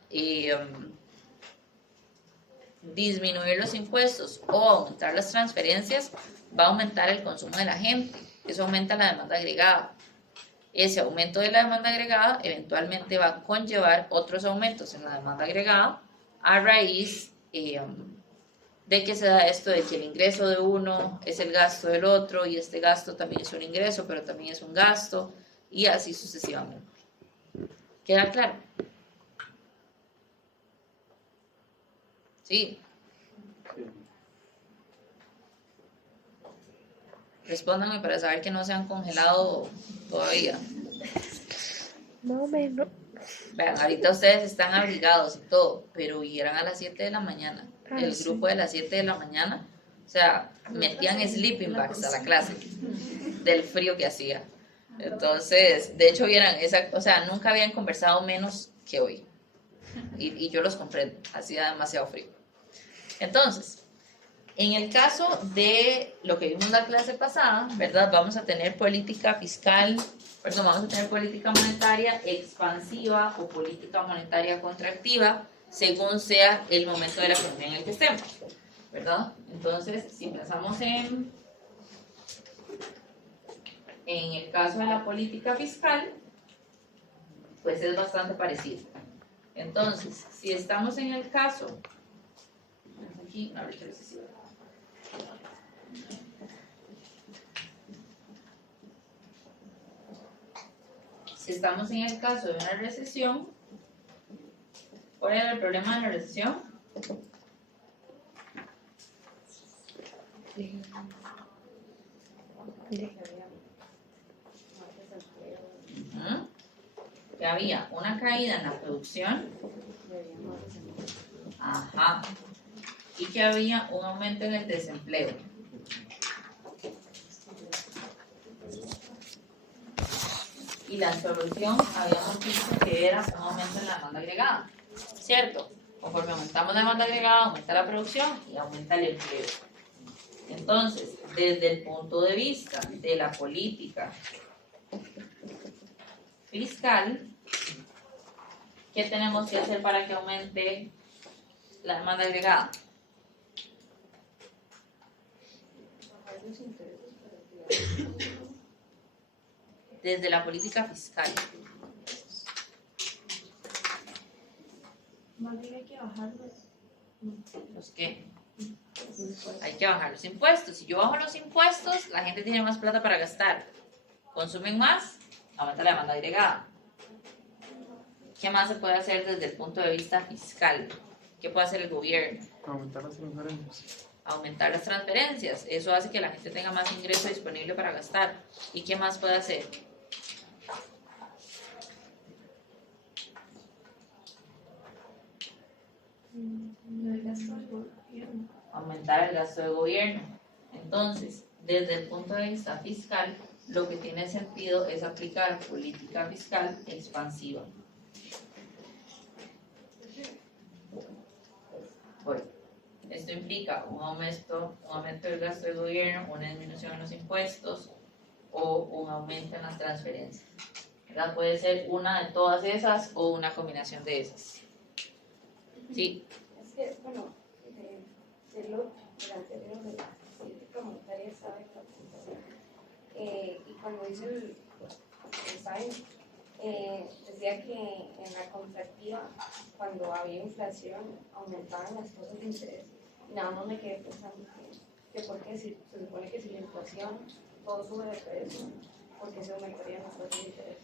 Disminuir los impuestos o aumentar las transferencias va a aumentar el consumo de la gente, eso aumenta la demanda agregada. Ese aumento de la demanda agregada eventualmente va a conllevar otros aumentos en la demanda agregada a raíz de que se da esto de que el ingreso de uno es el gasto del otro y este gasto también es un ingreso, pero también es un gasto y así sucesivamente. ¿Queda claro? Sí. Respóndanme para saber que no se han congelado todavía. Más o menos. Vean, ahorita ustedes están abrigados y todo, pero eran a las 7 de la mañana. El Sí. grupo de las 7 de la mañana, o sea, metían sleeping bags a la clase del frío que hacía. Entonces, de hecho, vieran, o sea, nunca habían conversado menos que hoy. Y yo los comprendo, hacía demasiado frío. Entonces, en el caso de lo que vimos en la clase pasada, ¿verdad? Vamos a tener política fiscal, perdón, vamos a tener política monetaria expansiva o política monetaria contractiva, según sea el momento de la economía en el que estemos, ¿verdad? Entonces, si pensamos en el caso de la política fiscal, pues es bastante parecido. Entonces, si estamos en el caso, aquí una brecha recesiva. Si estamos en el caso de una recesión, ¿cuál era el problema de la recesión? Que había una caída en la producción, ajá, y que había un aumento en el desempleo. Y la solución habíamos visto que era un aumento en la demanda agregada, ¿cierto? Conforme aumentamos la demanda agregada, aumenta la producción y aumenta el empleo. Entonces, desde el punto de vista de la política fiscal, ¿qué tenemos que hacer para que aumente la demanda agregada? Desde la política fiscal. Más bien hay que bajarlos. ¿Los qué? Hay que bajar los impuestos. Si yo bajo los impuestos, la gente tiene más plata para gastar. Consumen más, aumenta la demanda agregada. ¿Qué más se puede hacer desde el punto de vista fiscal? ¿Qué puede hacer el gobierno? Aumentar las transferencias. Aumentar las transferencias. Eso hace que la gente tenga más ingreso disponible para gastar. ¿Y qué más puede hacer? El gasto del gobierno. Aumentar el gasto del gobierno. Entonces, desde el punto de vista fiscal, lo que tiene sentido es aplicar política fiscal expansiva. Bueno, esto implica un aumento del gasto del gobierno, una disminución en los impuestos o un aumento en las transferencias. ¿Verdad? Puede ser una de todas esas o una combinación de esas. Sí. Es que, bueno, de lo anterior de la política monetaria estaba en la presentación. Y cuando hice el design, decía que en la contractiva, cuando había inflación, aumentaban las tasas de interés. Y nada más me quedé pensando que porque si, se supone que si la inflación todo sube de precio, ¿por qué se aumentarían las tasas de interés?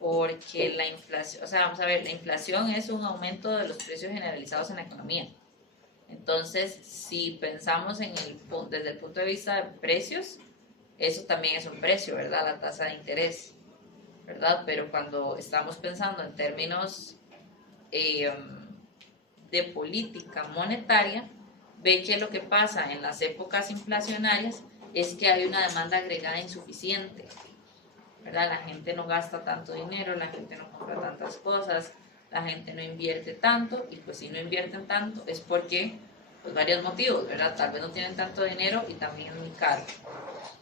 Porque la inflación, o sea, vamos a ver, la inflación es un aumento de los precios generalizados en la economía. Entonces, si pensamos desde el punto de vista de precios, eso también es un precio, ¿verdad? La tasa de interés, ¿verdad? Pero cuando estamos pensando en términos de política monetaria, ve que lo que pasa en las épocas inflacionarias es que hay una demanda agregada insuficiente, ¿verdad? La gente no gasta tanto dinero, la gente no compra tantas cosas, la gente no invierte tanto, y pues si no invierten tanto es porque, pues varios motivos, ¿verdad? Tal vez no tienen tanto dinero y también es muy caro.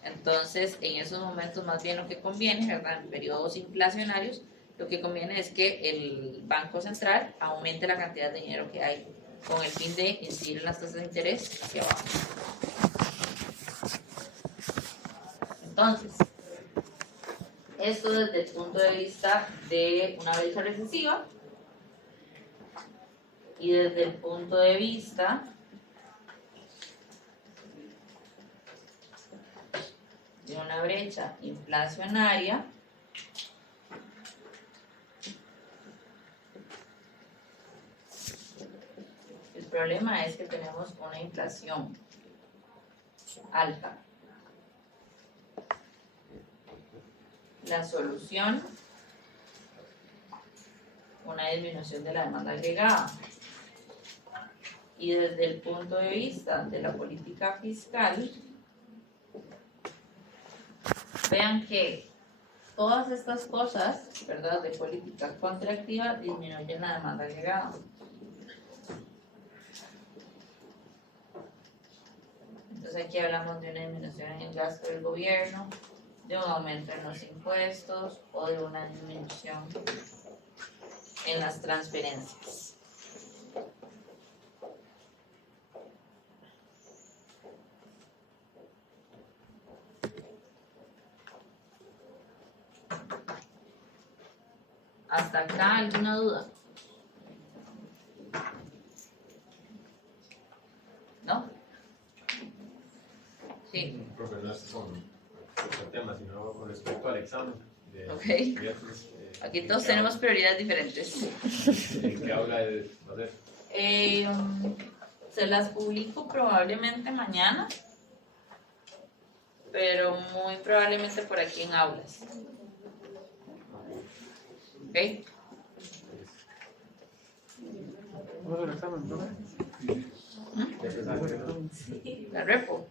Entonces, en esos momentos más bien lo que conviene, ¿verdad? En periodos inflacionarios, lo que conviene es que el Banco Central aumente la cantidad de dinero que hay con el fin de incidir en las tasas de interés hacia abajo. Entonces, esto desde el punto de vista de una brecha recesiva. Y desde el punto de vista de una brecha inflacionaria, el problema es que tenemos una inflación alta. La solución, una disminución de la demanda agregada. Y desde el punto de vista de la política fiscal, vean que todas estas cosas, ¿verdad?, de política contractiva disminuyen la demanda agregada. Entonces aquí hablamos de una disminución en el gasto del gobierno, de un aumento en los impuestos o de una disminución en las transferencias. ¿Hasta acá alguna duda? ¿No? Sí. Profe, no es con el tema, sino con respecto al examen. Ok. Viernes, Aquí todos tenemos prioridades diferentes. ¿En qué habla de hacer? Se las publico probablemente mañana, pero muy probablemente por aquí en aulas. ¿Ok? ¿Vamos al examen, profe? ¿Vamos al examen? La repo,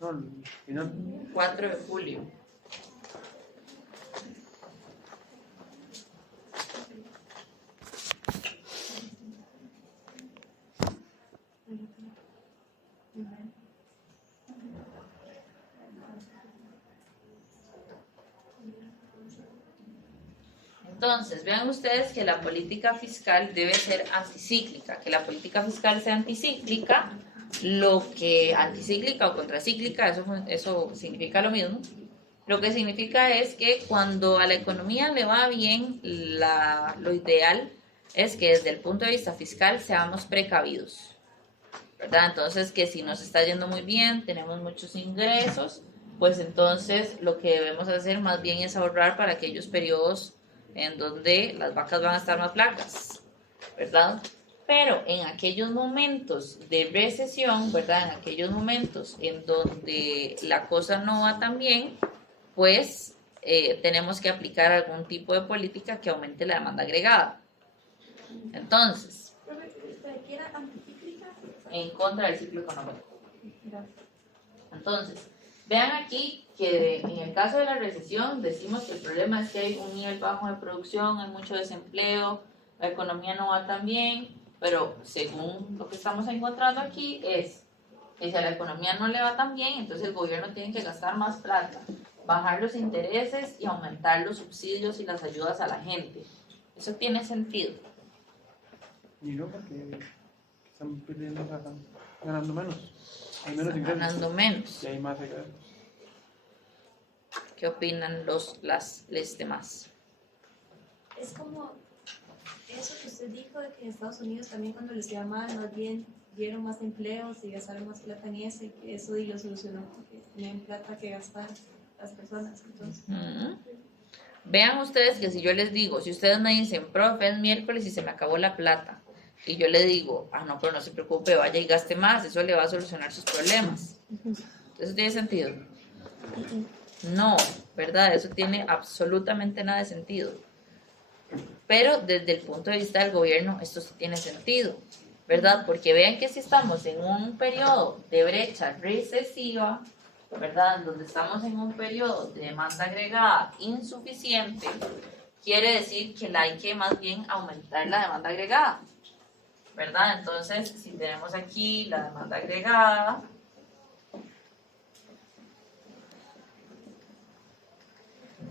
No, al final. 4 de julio. Entonces, vean ustedes que la política fiscal debe ser anticíclica. Que la política fiscal sea anticíclica, anticíclica o contracíclica, eso significa lo mismo. Lo que significa es que cuando a la economía le va bien, lo ideal es que desde el punto de vista fiscal seamos precavidos, ¿verdad? Entonces, que si nos está yendo muy bien, tenemos muchos ingresos, pues entonces lo que debemos hacer más bien es ahorrar para aquellos periodos en donde las vacas van a estar más flacas, ¿verdad? Pero en aquellos momentos de recesión, ¿verdad? En aquellos momentos en donde la cosa no va tan bien, pues tenemos que aplicar algún tipo de política que aumente la demanda agregada. Entonces, ¿Qué era anticíclica? en contra del ciclo económico. Gracias. Entonces, vean aquí que en el caso de la recesión decimos que el problema es que hay un nivel bajo de producción, hay mucho desempleo, la economía no va tan bien, pero según lo que estamos encontrando aquí es que si a la economía no le va tan bien, entonces el gobierno tiene que gastar más plata, bajar los intereses y aumentar los subsidios y las ayudas a la gente. Eso tiene sentido. Y no, porque están perdiendo, ganando menos. Hay menos ingresos. Ganando menos. Y hay más ingresos. ¿Qué opinan los demás? Es como eso que usted dijo de que en Estados Unidos también cuando les iba mal, más bien dieron más empleos y gastaron más plata en eso y que eso lo solucionó porque tenían plata que gastar las personas. Entonces, Vean ustedes que si yo les digo, si ustedes me dicen, profe, es miércoles y se me acabó la plata, y yo le digo, no, pero no se preocupe, vaya y gaste más, eso le va a solucionar sus problemas. ¿Eso tiene sentido? No, ¿verdad? Eso tiene absolutamente nada de sentido. Pero desde el punto de vista del gobierno, esto sí tiene sentido, ¿verdad? Porque vean que si estamos en un periodo de brecha recesiva, ¿verdad? Donde estamos en un periodo de demanda agregada insuficiente, quiere decir que hay que más bien aumentar la demanda agregada, ¿verdad? Entonces, si tenemos aquí la demanda agregada,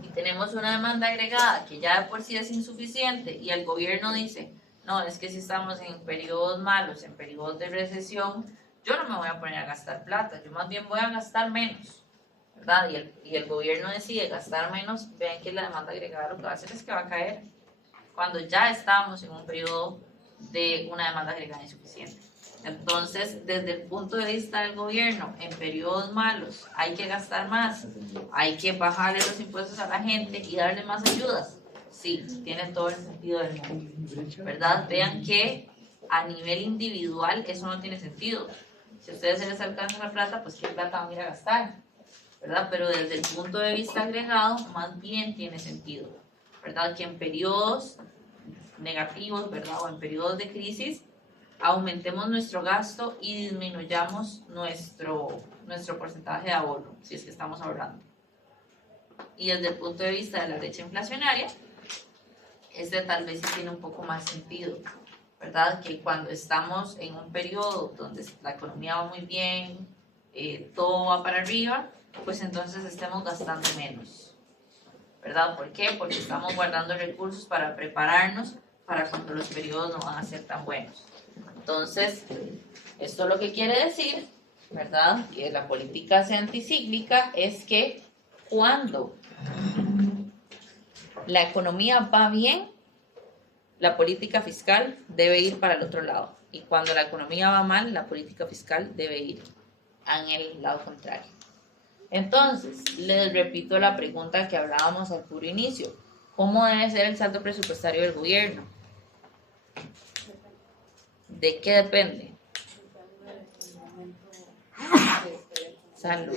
y tenemos una demanda agregada que ya de por sí es insuficiente y el gobierno dice, no, es que si estamos en periodos malos, en periodos de recesión, yo no me voy a poner a gastar plata, yo más bien voy a gastar menos, ¿verdad? Y el gobierno decide gastar menos, vean que la demanda agregada lo que va a hacer es que va a caer cuando ya estamos en un periodo de una demanda agregada insuficiente. Entonces, desde el punto de vista del gobierno, en periodos malos hay que gastar más, hay que bajarle los impuestos a la gente y darle más ayudas. Sí, tiene todo el sentido del mundo, ¿verdad? Vean que a nivel individual eso no tiene sentido. Si a ustedes se les alcanza la plata, pues qué plata van a ir a gastar, ¿verdad? Pero desde el punto de vista agregado, más bien tiene sentido, ¿verdad? Que en periodos negativos, ¿verdad? O en periodos de crisis, aumentemos nuestro gasto y disminuyamos nuestro porcentaje de ahorro, si es que estamos ahorrando. Y desde el punto de vista de la brecha inflacionaria, tal vez sí tiene un poco más sentido, ¿verdad? Que cuando estamos en un periodo donde la economía va muy bien, todo va para arriba, pues entonces estemos gastando menos, ¿verdad? ¿Por qué? Porque estamos guardando recursos para prepararnos para cuando los periodos no van a ser tan buenos. Entonces, esto lo que quiere decir, ¿verdad? Que la política sea anticíclica es que cuando la economía va bien, la política fiscal debe ir para el otro lado. Y cuando la economía va mal, la política fiscal debe ir en el lado contrario. Entonces, les repito la pregunta que hablábamos al puro inicio. ¿Cómo debe ser el saldo presupuestario del gobierno? ¿De qué depende? Salud.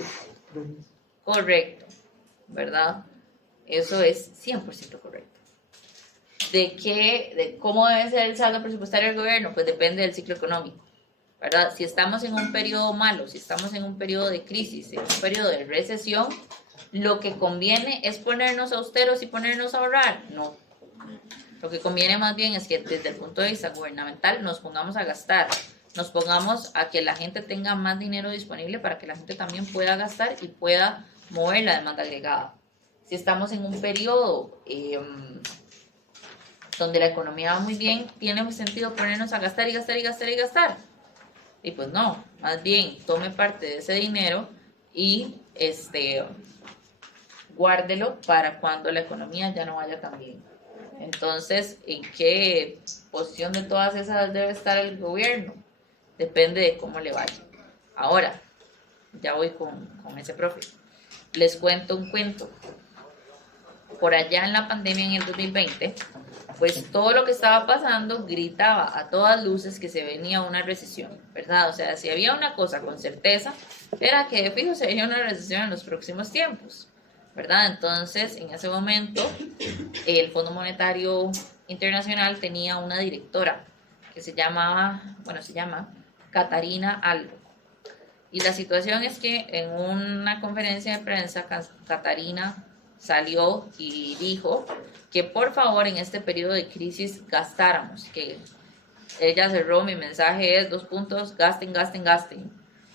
Correcto, ¿verdad? Eso es 100% correcto. ¿De cómo debe ser el saldo presupuestario del gobierno? Pues depende del ciclo económico, ¿verdad? Si estamos en un periodo malo, si estamos en un periodo de crisis, en un periodo de recesión, lo que conviene es ponernos austeros y ponernos a ahorrar. No. Lo que conviene más bien es que desde el punto de vista gubernamental nos pongamos a gastar, nos pongamos a que la gente tenga más dinero disponible para que la gente también pueda gastar y pueda mover la demanda agregada. Si estamos en un periodo donde la economía va muy bien, ¿tiene sentido ponernos a gastar y gastar y gastar y gastar? Y pues no, más bien tome parte de ese dinero y guárdelo para cuando la economía ya no vaya tan bien. Entonces, ¿en qué posición de todas esas debe estar el gobierno? Depende de cómo le vaya. Ahora, ya voy con ese profe. Les cuento un cuento. Por allá en la pandemia en el 2020, pues todo lo que estaba pasando gritaba a todas luces que se venía una recesión, ¿verdad? O sea, si había una cosa con certeza, era que de fijo se venía una recesión en los próximos tiempos, ¿verdad? Entonces, en ese momento, el Fondo Monetario Internacional tenía una directora que se llama Catarina Albo. Y la situación es que en una conferencia de prensa, Catarina salió y dijo que por favor en este periodo de crisis gastáramos, que ella cerró, mi mensaje es 2 puntos, gasten, gasten, gasten,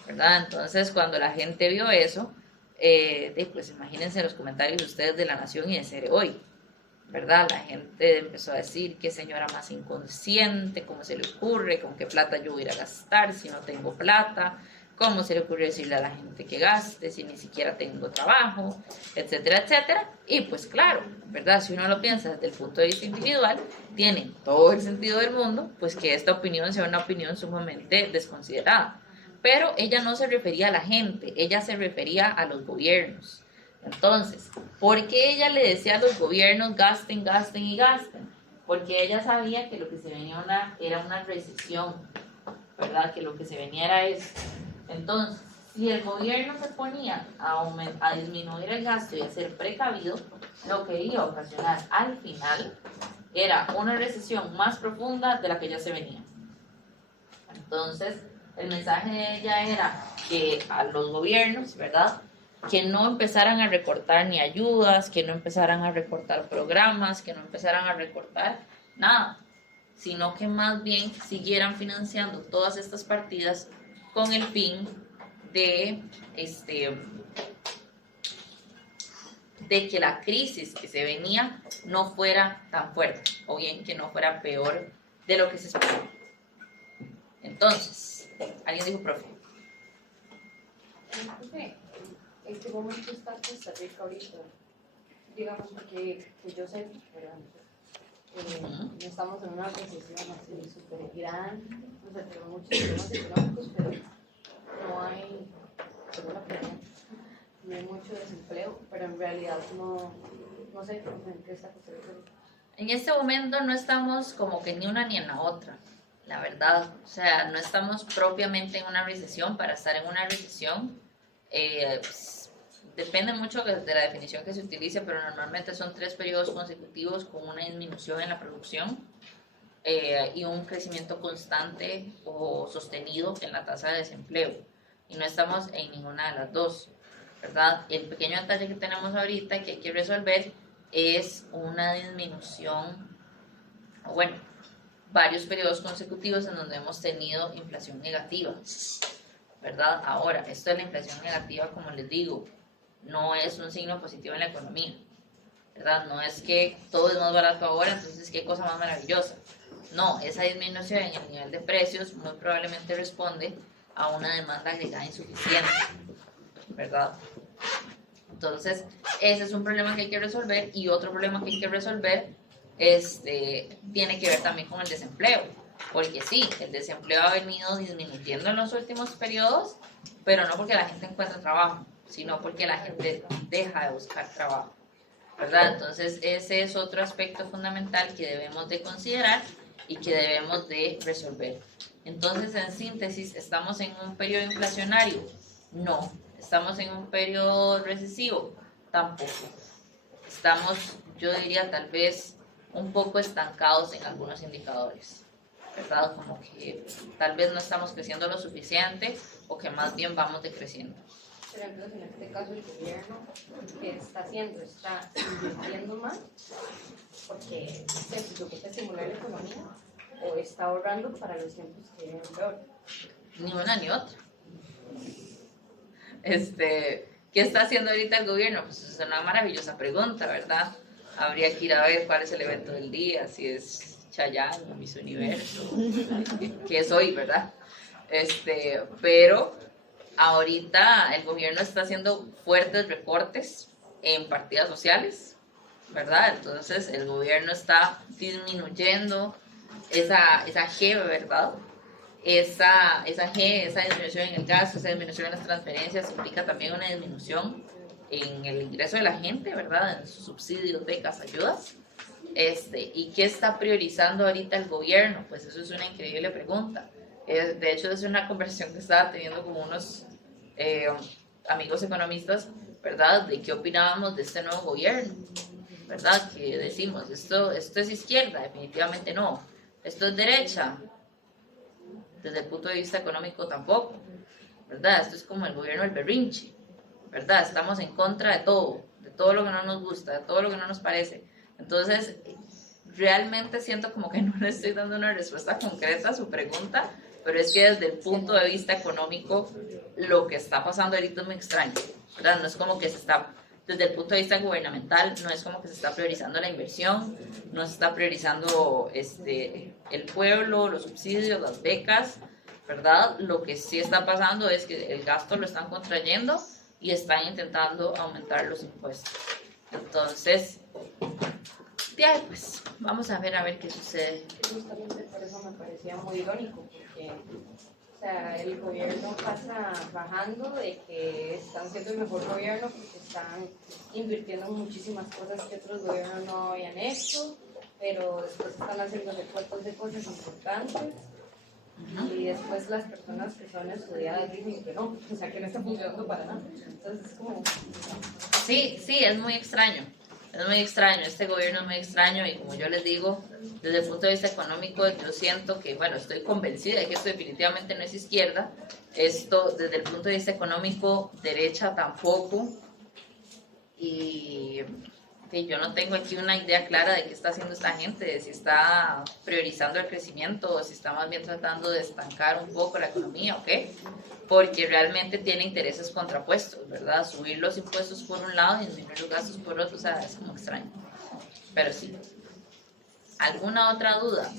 ¿verdad? Entonces cuando la gente vio eso, pues imagínense los comentarios de ustedes de La Nación y de Cere Hoy, ¿verdad? La gente empezó a decir que señora más inconsciente, cómo se le ocurre, con qué plata yo voy a ir a gastar si no tengo plata, cómo se le ocurre decirle a la gente que gaste si ni siquiera tengo trabajo, etcétera, etcétera. Y pues claro, ¿verdad? Si uno lo piensa desde el punto de vista individual, tiene todo el sentido del mundo, pues que esta opinión sea una opinión sumamente desconsiderada. Pero ella no se refería a la gente, ella se refería a los gobiernos. Entonces, ¿por qué ella le decía a los gobiernos gasten, gasten y gasten? Porque ella sabía que lo que se venía era una recesión, ¿verdad? Que lo que se venía era esto. Entonces, si el gobierno se ponía a disminuir el gasto y a ser precavido, lo que iba a ocasionar al final era una recesión más profunda de la que ya se venía. Entonces, el mensaje de ella era que a los gobiernos, ¿verdad?, que no empezaran a recortar ni ayudas, que no empezaran a recortar programas, que no empezaran a recortar nada, sino que más bien siguieran financiando todas estas partidas con el fin de que la crisis que se venía no fuera tan fuerte, o bien que no fuera peor de lo que se esperaba. Entonces, ¿alguien dijo, profe? ¿En qué momento está Costa Rica ahorita? Digamos, porque que yo sé, No estamos en una recesión así súper grande, o sea, tenemos muchos problemas económicos, pero no hay, según la opinión, no hay mucho desempleo, pero en realidad no sé en qué está construyendo. En este momento no estamos como que ni una ni en la otra, la verdad. O sea, no estamos propiamente en una recesión. Para estar en una recesión, pues, depende mucho de la definición que se utilice, pero normalmente son 3 periodos consecutivos con una disminución en la producción y un crecimiento constante o sostenido en la tasa de desempleo. Y no estamos en ninguna de las dos, ¿verdad? El pequeño detalle que tenemos ahorita que hay que resolver es una disminución, o bueno, varios periodos consecutivos en donde hemos tenido inflación negativa, ¿verdad? Ahora, esto de la inflación negativa, como les digo, no es un signo positivo en la economía, ¿verdad? No es que todo es más barato ahora, entonces qué cosa más maravillosa. No, esa disminución en el nivel de precios muy probablemente responde a una demanda agregada insuficiente, ¿verdad? Entonces, ese es un problema que hay que resolver, y otro problema que hay que resolver tiene que ver también con el desempleo, porque sí, el desempleo ha venido disminuyendo en los últimos periodos, pero no porque la gente encuentra trabajo, sino porque la gente deja de buscar trabajo, ¿verdad? Entonces, ese es otro aspecto fundamental que debemos de considerar y que debemos de resolver. Entonces, en síntesis, ¿estamos en un periodo inflacionario? No. ¿Estamos en un periodo recesivo? Tampoco. Estamos, yo diría, tal vez un poco estancados en algunos indicadores, ¿verdad? Como que tal vez no estamos creciendo lo suficiente, o que más bien vamos decreciendo. Pero entonces, en este caso, el gobierno, ¿qué está haciendo? ¿Está invirtiendo más porque se preocupa estimular la economía, o está ahorrando para los tiempos que vienen peor? Ni una ni otra. ¿Qué está haciendo ahorita el gobierno? Pues es una maravillosa pregunta, ¿verdad? Habría que ir a ver cuál es el evento del día, si es Chayanne o Miss Universo, que es hoy, ¿verdad? Pero ahorita el gobierno está haciendo fuertes recortes en partidas sociales, ¿verdad? Entonces el gobierno está disminuyendo esa G, ¿verdad? Esa disminución en el gasto, esa disminución en las transferencias implica también una disminución en el ingreso de la gente, ¿verdad? En sus subsidios, becas, ayudas. ¿Y qué está priorizando ahorita el gobierno? Pues eso es una increíble pregunta. De hecho, es una conversación que estaba teniendo con unos amigos economistas, ¿verdad? De qué opinábamos de este nuevo gobierno, ¿verdad? Que decimos, esto es izquierda, definitivamente no. Esto es derecha, desde el punto de vista económico tampoco, ¿verdad? Esto es como el gobierno del berrinche, ¿verdad? Estamos en contra de todo lo que no nos gusta, de todo lo que no nos parece. Entonces, realmente siento como que no le estoy dando una respuesta concreta a su pregunta, pero es que desde el punto de vista económico, lo que está pasando ahorita es muy extraño, ¿verdad? No es como que se está, desde el punto de vista gubernamental, no es como que se está priorizando la inversión, no se está priorizando el pueblo, los subsidios, las becas, ¿verdad? Lo que sí está pasando es que el gasto lo están contrayendo y están intentando aumentar los impuestos. Entonces, pues vamos a ver qué sucede. Justamente por eso me parecía muy irónico, porque o sea, el gobierno pasa bajando de que están siendo el mejor gobierno porque están invirtiendo en muchísimas cosas que otros gobiernos no habían hecho, pero después están haciendo recortes de cosas importantes. Y después las personas que son estudiadas dicen que no, o sea, que no está funcionando para nada. Entonces es como... Sí, es muy extraño. Es muy extraño, este gobierno es muy extraño, y como yo les digo, desde el punto de vista económico, yo siento que, bueno, estoy convencida de que esto definitivamente no es izquierda. Esto, desde el punto de vista económico, derecha tampoco. Y yo no tengo aquí una idea clara de qué está haciendo esta gente, de si está priorizando el crecimiento o si está más bien tratando de estancar un poco la economía o qué, porque realmente tiene intereses contrapuestos, ¿verdad? Subir los impuestos por un lado y disminuir los gastos por otro, o sea, es como extraño. Pero sí. ¿Alguna otra duda?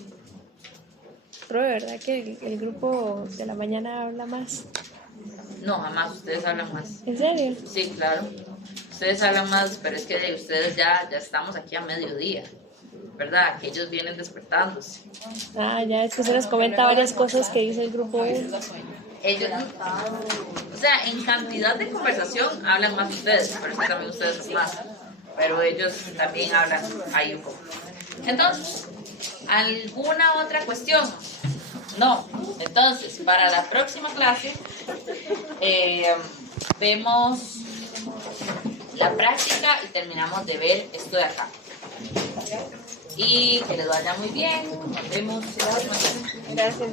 Pero de verdad que el grupo de la mañana habla más. No, jamás, ustedes hablan más. ¿En serio? Sí, claro. Ustedes hablan más, pero es que de ustedes ya estamos aquí a mediodía, ¿verdad? Que ellos vienen despertándose. Ah, ya es que se les comenta varias cosas que dice el grupo 1. Ellos, o sea, en cantidad de conversación hablan más ustedes, pero es que también ustedes es más. Pero ellos también hablan ahí un poco. Entonces, ¿alguna otra cuestión? No. Entonces, para la próxima clase, vemos la práctica y terminamos de ver esto de acá. Y que les vaya muy bien. Nos vemos la próxima clase. Gracias.